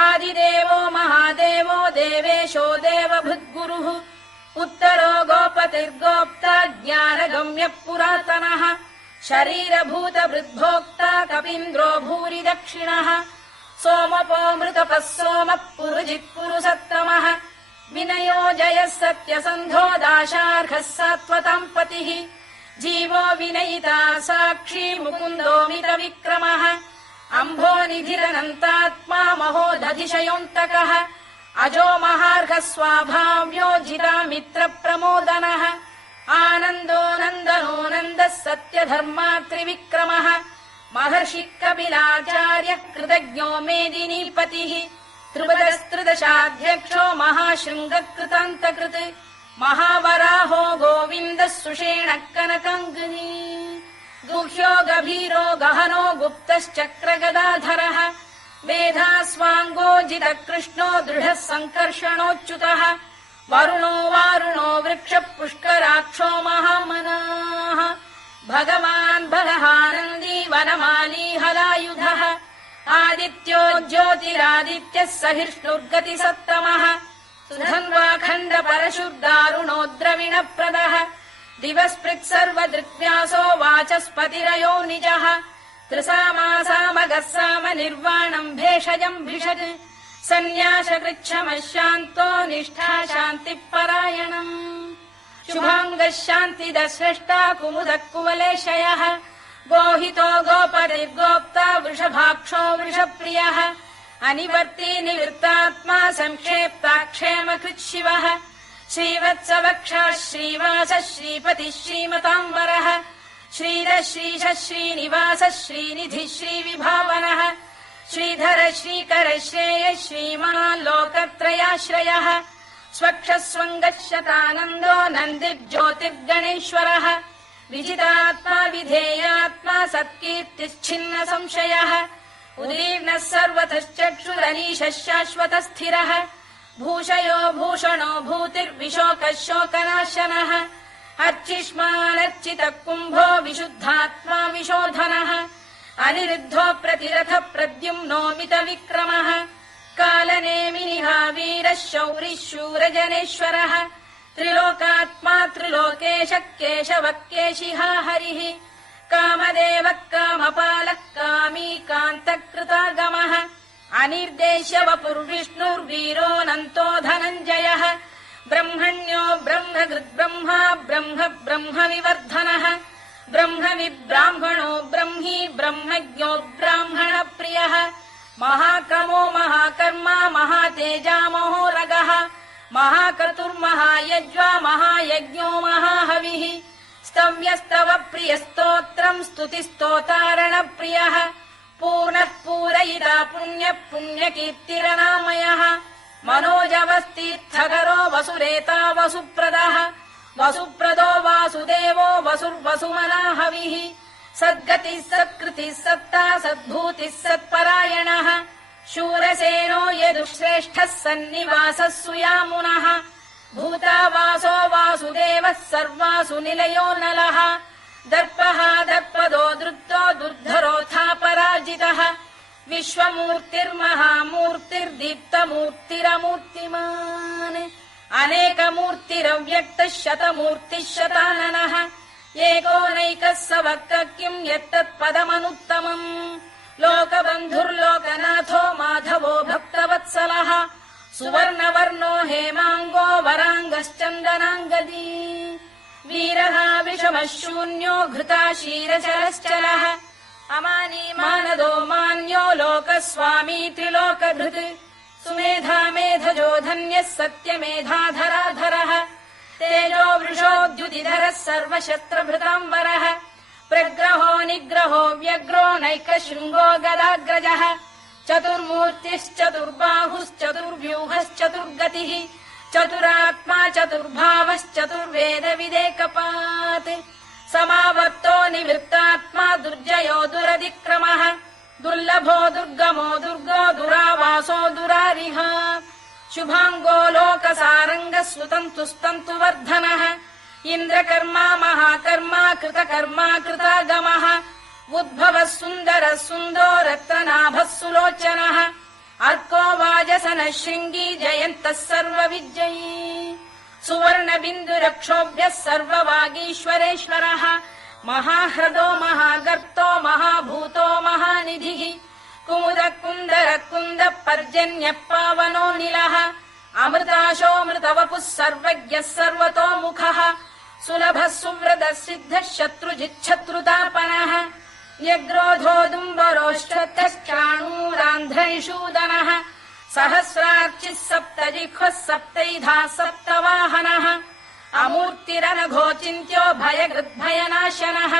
आदिदेवो महादेवो देवेशो देवभृद्गुरुः उत्तरो गोपतिर्गोप्ता ज्ञानगम्यः पुरातनः शरीरभूतभृद्भोक्ता कपीन्द्रो भूरि दक्षिणः सोमपो मृतपः सोमः पुरुजित् पुरुसत्तमः विनयो जयः सत्यसन्धो दाशार्हः सात्वताम् पतिः जीवो विनयिता साक्षी मुकुन्दोमितविक्रमः अम्भोनिधिरनन्तात्मा महोदधिशयोऽन्तकः अजो महार्घः स्वाभाव्यो जितामित्रप्रमोदनः आनन्दो नन्दनो नन्दः सत्यधर्मात्रिविक्रमः महर्षिः कपिलाचार्यः कृतज्ञो मेदिनीपतिः त्रिपदस्त्रिदशाध्यक्षो महाशृङ्गकृतान्तकृत् महावराहो गोविन्दः सुषेणः कनकाङ्गनी गुह्यो गभीरो गहनो गुप्तश्चक्रगदाधरः वेधास्वाङ्गोजितकृष्णो दृढः सङ्कर्षणोच्युतः वरुणो वारुणो वृक्षः पुष्कराक्षो महामनाः भगवान् बलहानन्दी वनमाली हलायुधः आदित्यो ज्योतिरादित्यः सहिष्णुर्गतिसत्तमः सुधन्वाखण्ड परशुर्दारुणो द्रविणप्रदः दिवस्पृक् सर्वदृक्व्यासो वाचस्पतिरयो निजः त्रिसामासामगः साम निर्वाणम् भेषजम् भिषज सन्न्यासकृच्छमः शान्तो निष्ठा शान्तिः परायणम् शुभाङ्गः शान्तिदः स्रष्टा कुमुदः कुवलेशयः गोहितो गोपतिर्गोप्ता वृषभाक्षो वृषप्रियः अनिवर्ती निवृत्तात्मा संक्षेप्ताक्षेमकृत् शिवः श्रीवत्सवक्षः श्रीवासः श्रीपतिः श्रीमताम्बरः श्रीधः श्रीशः श्रीनिवासः श्रीनिधिः श्रीविभावनः श्रीधर श्रीकर श्रेयः श्रीमान् लोकत्रयाश्रयः स्वक्षः स्वङ्गः शतानन्दो नन्दिर्ज्योतिर्गणेश्वरः विजितात्मा विधेयात्मा सत्कीर्तिश्छिन्न संशयः उदीर्णः सर्वतश्चक्षुरनीशः शाश्वतः स्थिरः भूषयो भूषणो भूतिर्विशोकः शोकनाशनः अर्चिष्मानर्चितः कुम्भो विशुद्धात्मा विशोधनः अनिरुद्धो प्रतिरथ प्रद्युम्नोमितविक्रमः कालनेमिनिः वीरः शौरिः शूरजनेश्वरः त्रिलोकात्मा त्रिलोकेशः केशवः केशिहा हरिः कामदेवः कामपालः कामी कान्तकृतागमः अनिर्देश्य वपुर्विष्णुर्वीरोऽनन्तो धनञ्जयः ब्रह्मण्यो ब्रह्मकृद्ब्रह्मा ब्रह्म ब्रह्मविवर्धनः ब्रह्मविब्राह्मणो ब्रह्मी ब्रह्मज्ञो ब्राह्मणप्रियः महाक्रमो महाकर्मा महातेजा महोरगः महाक्रतुर्महायज्वा महायज्ञो महाहविः स्तव्यस्तव प्रियस्तोत्रम् स्तुतिस्तोतारणप्रियः पूर्णः पूरयिता पुण्यः पुण्यकीर्तिरनामयः मनोजवस्तीर्थकरो वसुरेता वसुप्रदः वसुप्रदो वासुदेवो वसुर्वसुमनाहविः सद्गतिः सत्कृतिः सत्ता सद्भूतिः सत्परायणः शूरसेनो यदुश्रेष्ठः सन्निवासः सुयामुनः भूतावासो वासुदेवः सर्वासु निलयो नलः दर्पः दर्पदो दृप्तो दुर्धरोऽथापराजितः विश्वमूर्तिर्महामूर्तिर्दीप्तमूर्तिरमूर्तिमान् अनेकमूर्तिरव्यक्तः शतमूर्तिः शताननः एकोनैकः स वक्क किम् यत्तत्पदमनुत्तमम् लोकबन्धुर्लोकनाथो माधवो भक्तवत्सलः सुवर्णवर्णो हेमाङ्गो वराङ्गश्चन्दनाङ्गदी वीरः विषमः शून्यो घृता क्षीरचरश्चलः अमानी मानदो मान्यो लोकस्वामी त्रिलोकधृत् सुमेधा मेधजो धन्यः सत्यमेधाधराधरः तेजो वृषोद्युतिधरः सर्वशस्त्रभृताम्बरः प्रग्रहो निग्रहो व्यग्रो नैकशृङ्गो गदाग्रजः चतुर्मूर्तिश्चतुर्बाहुश्चतुर्व्यूहश्चतुर्गतिः चतुरात्मा चतुर्भावश्चतुर्वेदविदेकपात् समावर्तो निवृत्तात्मा दुर्जयो दुरतिक्रमः दुर्लभो दुर्गमो दुर्गो दुरावासो दुरारिः शुभाङ्गो लोकसारङ्गः सुतन्तुस्तन्तु वर्धनः इन्द्रकर्मा महाकर्मा कृतकर्मा कृतागमः उद्भवः सुन्दरः सुन्दो रत्ननाभः सुलोचनः अर्को वाजसनः शृङ्गी जयन्तः सर्वविजयी सुवर्णबिन्दुरक्षोभ्यः सर्ववागीश्वरेश्वरः महाह्रदो महागर्तो महाभूतो महानिधिः कुमुदः कुन्दरः कुन्दः पर्जन्यः पावनो निलः अमृताशोऽमृतवपुः सर्वज्ञः सर्वतोमुखः सुलभः सुव्रतः सिद्धः शत्रुजिच्छत्रुतापनः न्यग्रोधोदुम्बरोष्ठश्चाणूरान्ध्रैषूदनः सहस्रार्चिः सप्तजिह्वः सप्तैधा सप्तवाहनः अमूर्तिरनघोचिन्त्यो भयकृद्भयनाशनः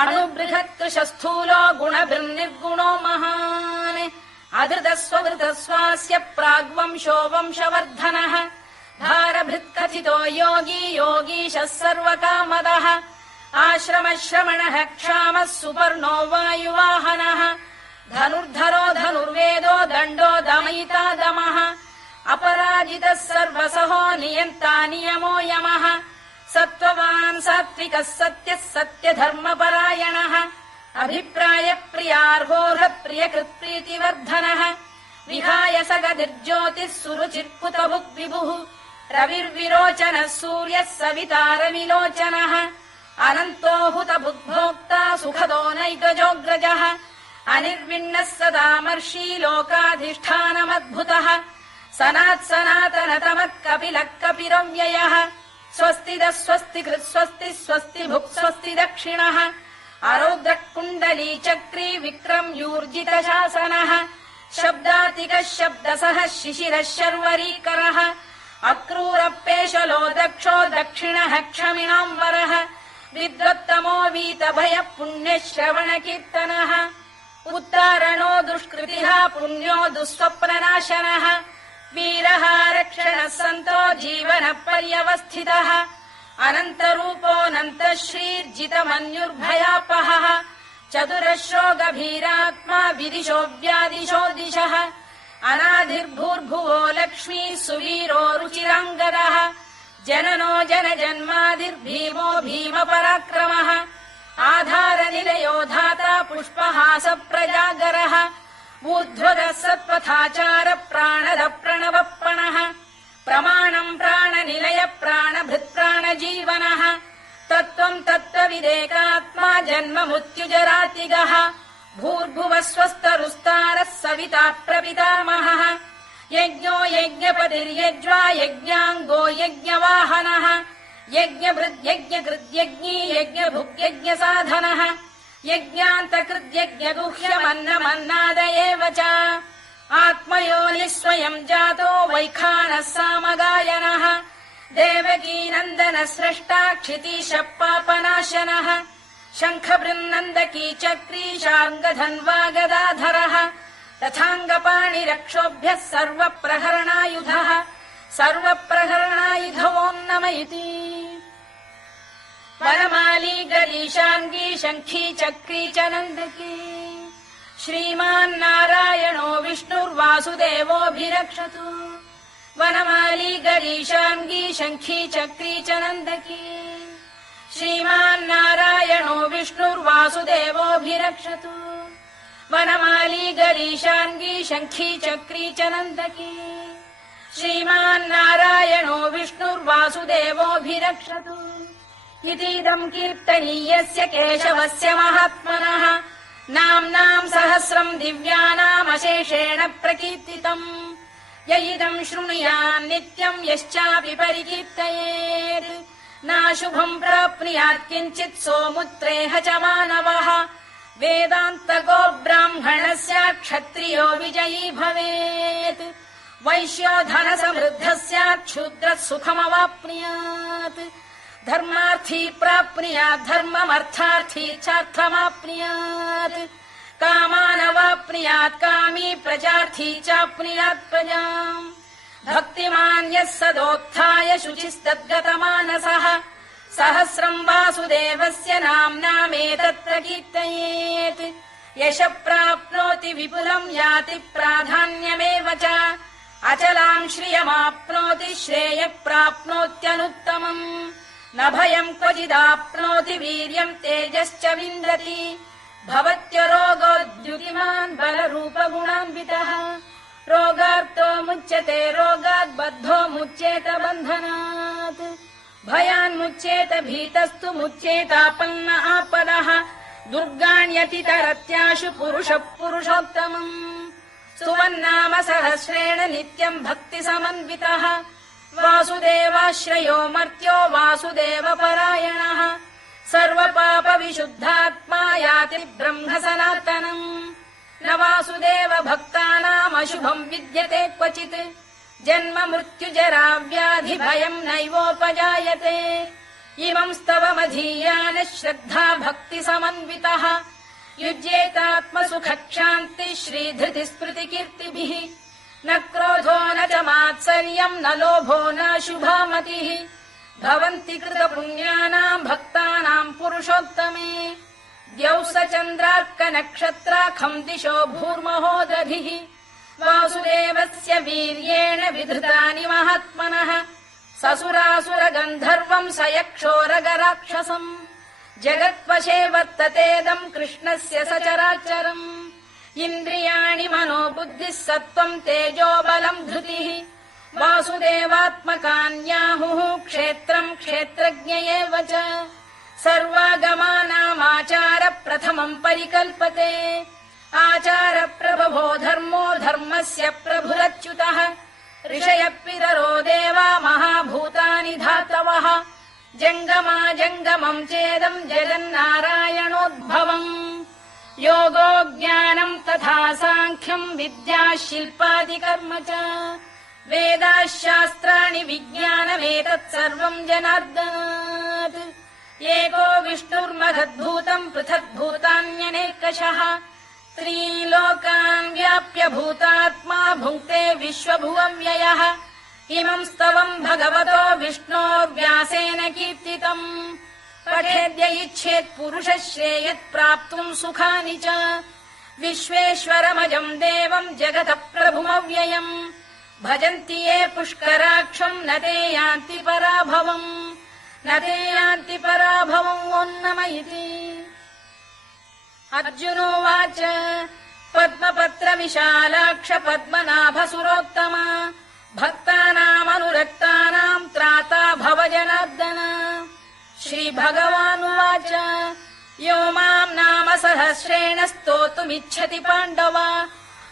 अणुबृहत्कृशस्थूलो गुणभिर्निर्गुणो महान् अधृतस्ववृतस्वास्य प्राग्वंशो वंशवर्धनः भारभृत्कथितो योगी योगीशः सर्वकामदः आश्रमश्रमणः क्षामः सुपर्णो वायुवाहनः धनुर्धरो धनुर्वेदो दण्डो दमयिता दमः अपराजितः सर्वसहो नियन्ता नियमो यमः सत्त्ववान् सात्विकः सत्यः सत्यधर्मपरायणः अभिप्रायप्रियार्होरप्रियकृत्प्रीतिवर्धनः विहाय सगतिर्ज्योतिः सुरुचिर्पुतभुक् विभुः रविर्विरोचनः सूर्यः सवितारविलोचनः अनन्तो हुतभुग्भोक्ता सुखदो नैकजोऽग्रजः अनिर्विण्णः सदामर्षी लोकाधिष्ठानमद्भुतः सनात्सनातनतमः कपिलः कपिरव्ययः स्वस्तिदः स्वस्तिकृत् स्वस्ति स्वस्ति भुक् स्वस्ति दक्षिणः अरौद्रः कुण्डली चक्री विक्रम्यूर्जितशासनः शब्दातिकः शब्दसः शिशिरः शर्वरीकरः अक्रूरपेशलो दक्षो दक्षिणः क्षमिणाम्बरः विद्वत्तमो वीतभयः पुण्यश्रवणकीर्तनः उत्तारणो दुष्कृतिः पुण्यो दुःस्वप्ननाशनः वीरः रक्षणः सन्तो जीवनः पर्यवस्थितः अनन्तरूपोऽनन्तः श्रीर्जितमन्युर्भयापहः चतुरश्रो गभीरात्मा विदिशो व्यादिशो दिशः अनाधिर्भूर्भुवो लक्ष्मी सुवीरो रुचिराङ्गदः जननो जनजन्मादिर्भीमो भीमपराक्रमः आधारनिलयो धाता पुष्पहास प्रजागरः ऊर्ध्वगः सत्पथाचार प्राणद प्रणवप्पणः प्रमाणम् प्राणनिलय प्राणभृत्प्राणजीवनः तत्त्वम् तत्त्वविदेकात्मा जन्म मृत्युजरातिगः भूर्भुवः स्वस्तरुस्तारः सविता प्रपितामहः यज्ञो यज्ञपतिर्यज्वा यज्ञाङ्गो यज्ञवाहनः यज्ञभृद्यज्ञकृद्यज्ञी यज्ञभुग्यज्ञसाधनः यज्ञान्तकृद्यज्ञगुह्यमन्नमन्नाद एव च आत्मयोनिः स्वयम् जातो वैखानः सामगायनः देवकीनन्दन स्रष्टा क्षितीशः पापनाशनः शङ्खबृन्नन्दकी चक्री शार्ङ्गधन्वा गदाधरः तथाङ्गपाणिरक्षोभ्यः सर्वप्रहरणायुधः सर्वप्रहरणायुधवोन्नम इति वनमाली गरीशाङ्गी शङ्खी चक्री च नन्दकी श्रीमान्नारायणो विष्णुर्वासुदेवोऽभिरक्षतु वनमाली गरीशाङ्गी शङ्खी चक्री च नन्दकी श्रीमान्नारायणो विष्णुर्वासुदेवोऽभिरक्षतु वनमाली गरीशाङ्गी शङ्खी चक्री च नन्दकी श्रीमान्नारायणो विष्णुर्वासुदेवोऽभिरक्षतु इतीदम् कीर्तनीयस्य केशवस्य महात्मनः नाम्नाम् सहस्रम् दिव्यानामशेषेण प्रकीर्तितम् य इदम् शृणुयान् नित्यम् यश्चापि परिकीर्तयेत् नाशुभम् प्राप्नुयात् किञ्चित् सोमुत्रेह च मानवः वेदान्तको ब्राह्मणस्य क्षत्रियो विजयी भवेत् वैश्यो धन समृद्धः स्यात् क्षुद्रः सुखमवाप्नुयात् धर्मार्थी प्राप्नुयात् धर्ममर्थार्थी चार्थमाप्नुयात् कामानवाप्नुयात् कामी प्रजार्थी चाप्नुयात् प्रजाम् भक्तिमान् यः सदोत्थाय शुचिस्तद्गतमानसः सहस्रम् वासुदेवस्य नाम्नामेतत् प्रकीर्तयेत् यशः प्राप्नोति विपुलम् याति प्राधान्यमेव च अचलाम् श्रियमाप्नोति श्रेयः प्राप्नोत्यनुत्तमम् न भयम् क्वचिदाप्नोति वीर्यम् तेजश्च विन्दति भवत्यरोगोद्युतिमान् बलरूपगुणान्वितः रोगार्तो मुच्यते रोगात् बद्धो मुच्येत बन्धनात् भयान्मुच्येत भीतस्तु मुच्येतापन्न आपदः दुर्गाण्यतितरत्याशु पुरुषः पुरुषोत्तमम् सुवन्नाम सहस्रेण नित्यम् भक्तिसमन्वितः वासुदेवाश्रयो मर्त्यो वासुदेवपरायणः सर्वपापविशुद्धात्मा याति ब्रह्म सनातनम् न वासुदेव भक्तानामशुभम् विद्यते क्वचित् जन्म मृत्युजरा व्याधि भयम् नैवोपजायते इमम् स्तवमधीयान श्रद्धा भक्तिसमन्वितः युज्येतात्मसुखक्षान्ति श्रीधृतिस्मृतिकीर्तिभिः न क्रोधो न च मात्सर्यम् न लोभो न शुभामतिः भवन्ति कृतपुण्यानाम् भक्तानाम् पुरुषोत्तमे द्यौः स चन्द्रार्कनक्षत्राखम् दिशो भूर्महो दधिः वासुदेवस्य वीर्येण विधृतानि महात्मनः ससुरासुरगन्धर्वम् स यक्षोरगराक्षसम् जगत्वशे वर्ततेदम् कृष्णस्य सचराचरम् इन्द्रियाणि मनो बुद्धिः सत्त्वम् तेजो बलम् धृतिः वासुदेवात्मकान्याहुः क्षेत्रम् क्षेत्रज्ञ एव च सर्वागमानामाचार प्रथमम् परिकल्पते आचार प्रभवो धर्मो धर्मस्य प्रभुरच्युतः ऋषयः पितरो देवा महाभूतानि धातवः जङ्गमा जङ्गमम् चेदम् जगन्नारायणोद्भवम् योगो ज्ञानम् तथा साङ्ख्यम् विद्या शिल्पादिकर्म च वेदाः शास्त्राणि विज्ञानमेतत् सर्वम् जनार्दनात् एको विष्णुर्महद्भूतम् पृथग्भूतान्यनेकशः त्रीलोकान् व्याप्य भूतात्मा भुङ्क्ते विश्वभुवव्ययः इमम् स्तवम् भगवतो विष्णोर्व्यासेन कीर्तितम् पठेद्य इच्छेत् पुरुषः श्रेयत् प्राप्तुम् सुखानि च विश्वेश्वरमजम् देवम् जगतः प्रभुमव्ययम् भजन्ति ये पुष्कराक्षम् न ते यान्ति पराभवम् न ते यान्ति पराभवम् ओन्नम इति अर्जुनोवाच पद्मपत्र विशालाक्ष पद्मनाभसुरोत्तमा भक्तानामनुरक्तानाम् त्राता भव जनार्दन श्रीभगवानुवाच यो माम् नाम सहस्रेण स्तोतुमिच्छति पाण्डव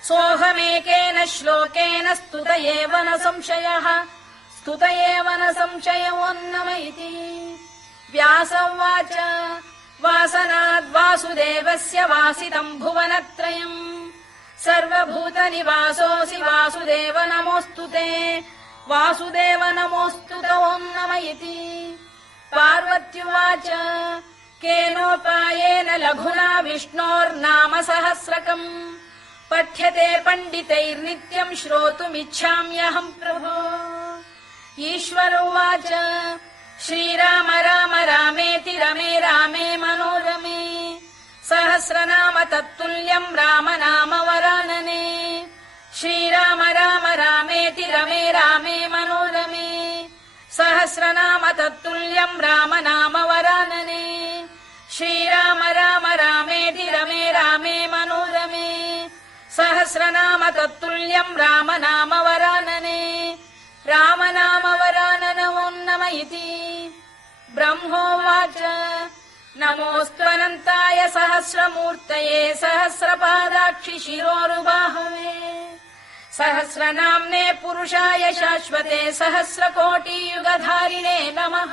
सोऽहमेकेन श्लोकेन स्तुत एव न संशयः स्तुत एव न संशयोऽन्नम इति व्यास उवाच वासनाद्वासुदेवस्य वासितम् भुवनत्रयम् सर्वभूतनिवासोऽसि वासुदेव नमोऽस्तु ते वासुदेव नमोऽस्तु ते ओन्नम इति पार्वत्युवाच केनोपायेन लघुना विष्णोर्नाम सहस्रकम् पठ्यते पण्डितैर्नित्यम् श्रोतुमिच्छाम्यहम् प्रभो ईश्वर उवाच श्रीराम राम रामेति रमे रामे मनोरमे सहस्रनाम तत्तुल्यम् राम नाम वरानने श्रीराम राम रामेति रमे रामे मनोरमे सहस्रनाम तत्तुल्यम् राम नाम वरानने श्रीराम राम रामेति रमे रामे मनोरमे सहस्रनाम तत्तुल्यम् राम नाम वरानने राम नाम वरानन ओन्नम इति ब्रह्मोवाच नमोऽस्त्वनन्ताय सहस्रमूर्तये सहस्रपादाक्षि शिरोरुबाहवे सहस्रनाम्ने पुरुषाय शाश्वते सहस्रकोटियुगधारिणे नमः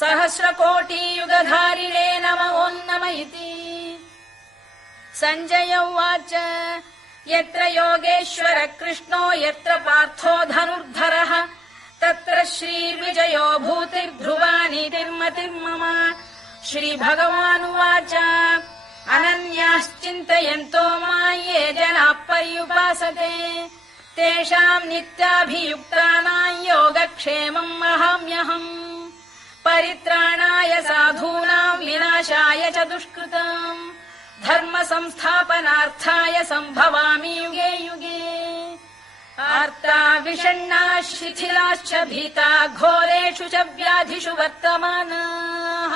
सहस्रकोटियुगधारिणे नम ओन्नम इति सञ्जय उवाच यत्र योगेश्वर कृष्णो यत्र पार्थो धनुर्धरः तत्र श्रीर्विजयो भूतिर्ध्रुवा नीतिर्मतिर्मम। श्रीभगवानुवाच अनन्याश्चिन्तयन्तो मां ये जनाः पर्युपासते तेषाम् नित्याभियुक्तानां योगक्षेमम् अहम्यहम्। परित्राणाय साधूनां विनाशाय च दुष्कृताम् धर्म संस्थापनार्थाय सम्भवामि युगे युगे। आर्ता विषण्णाः शिथिलाश्च भीता घोरेषु च व्याधिषु वर्तमानाः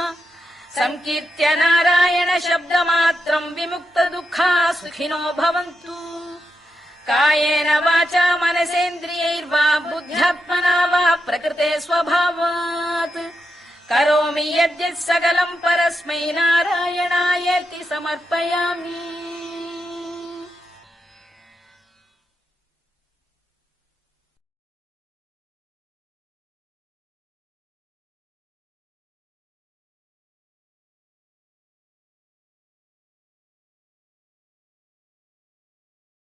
संकीर्त्य नारायण शब्दमात्रम् विमुक्त दुःखाः सुखिनो भवन्तु। कायेन वाचा मनसेन्द्रियैर्वा बुद्ध्यात्मना वा प्रकृते स्वभावात् करोमि यद्यत् सकलम् परस्मै नारायणायेति समर्पयामि।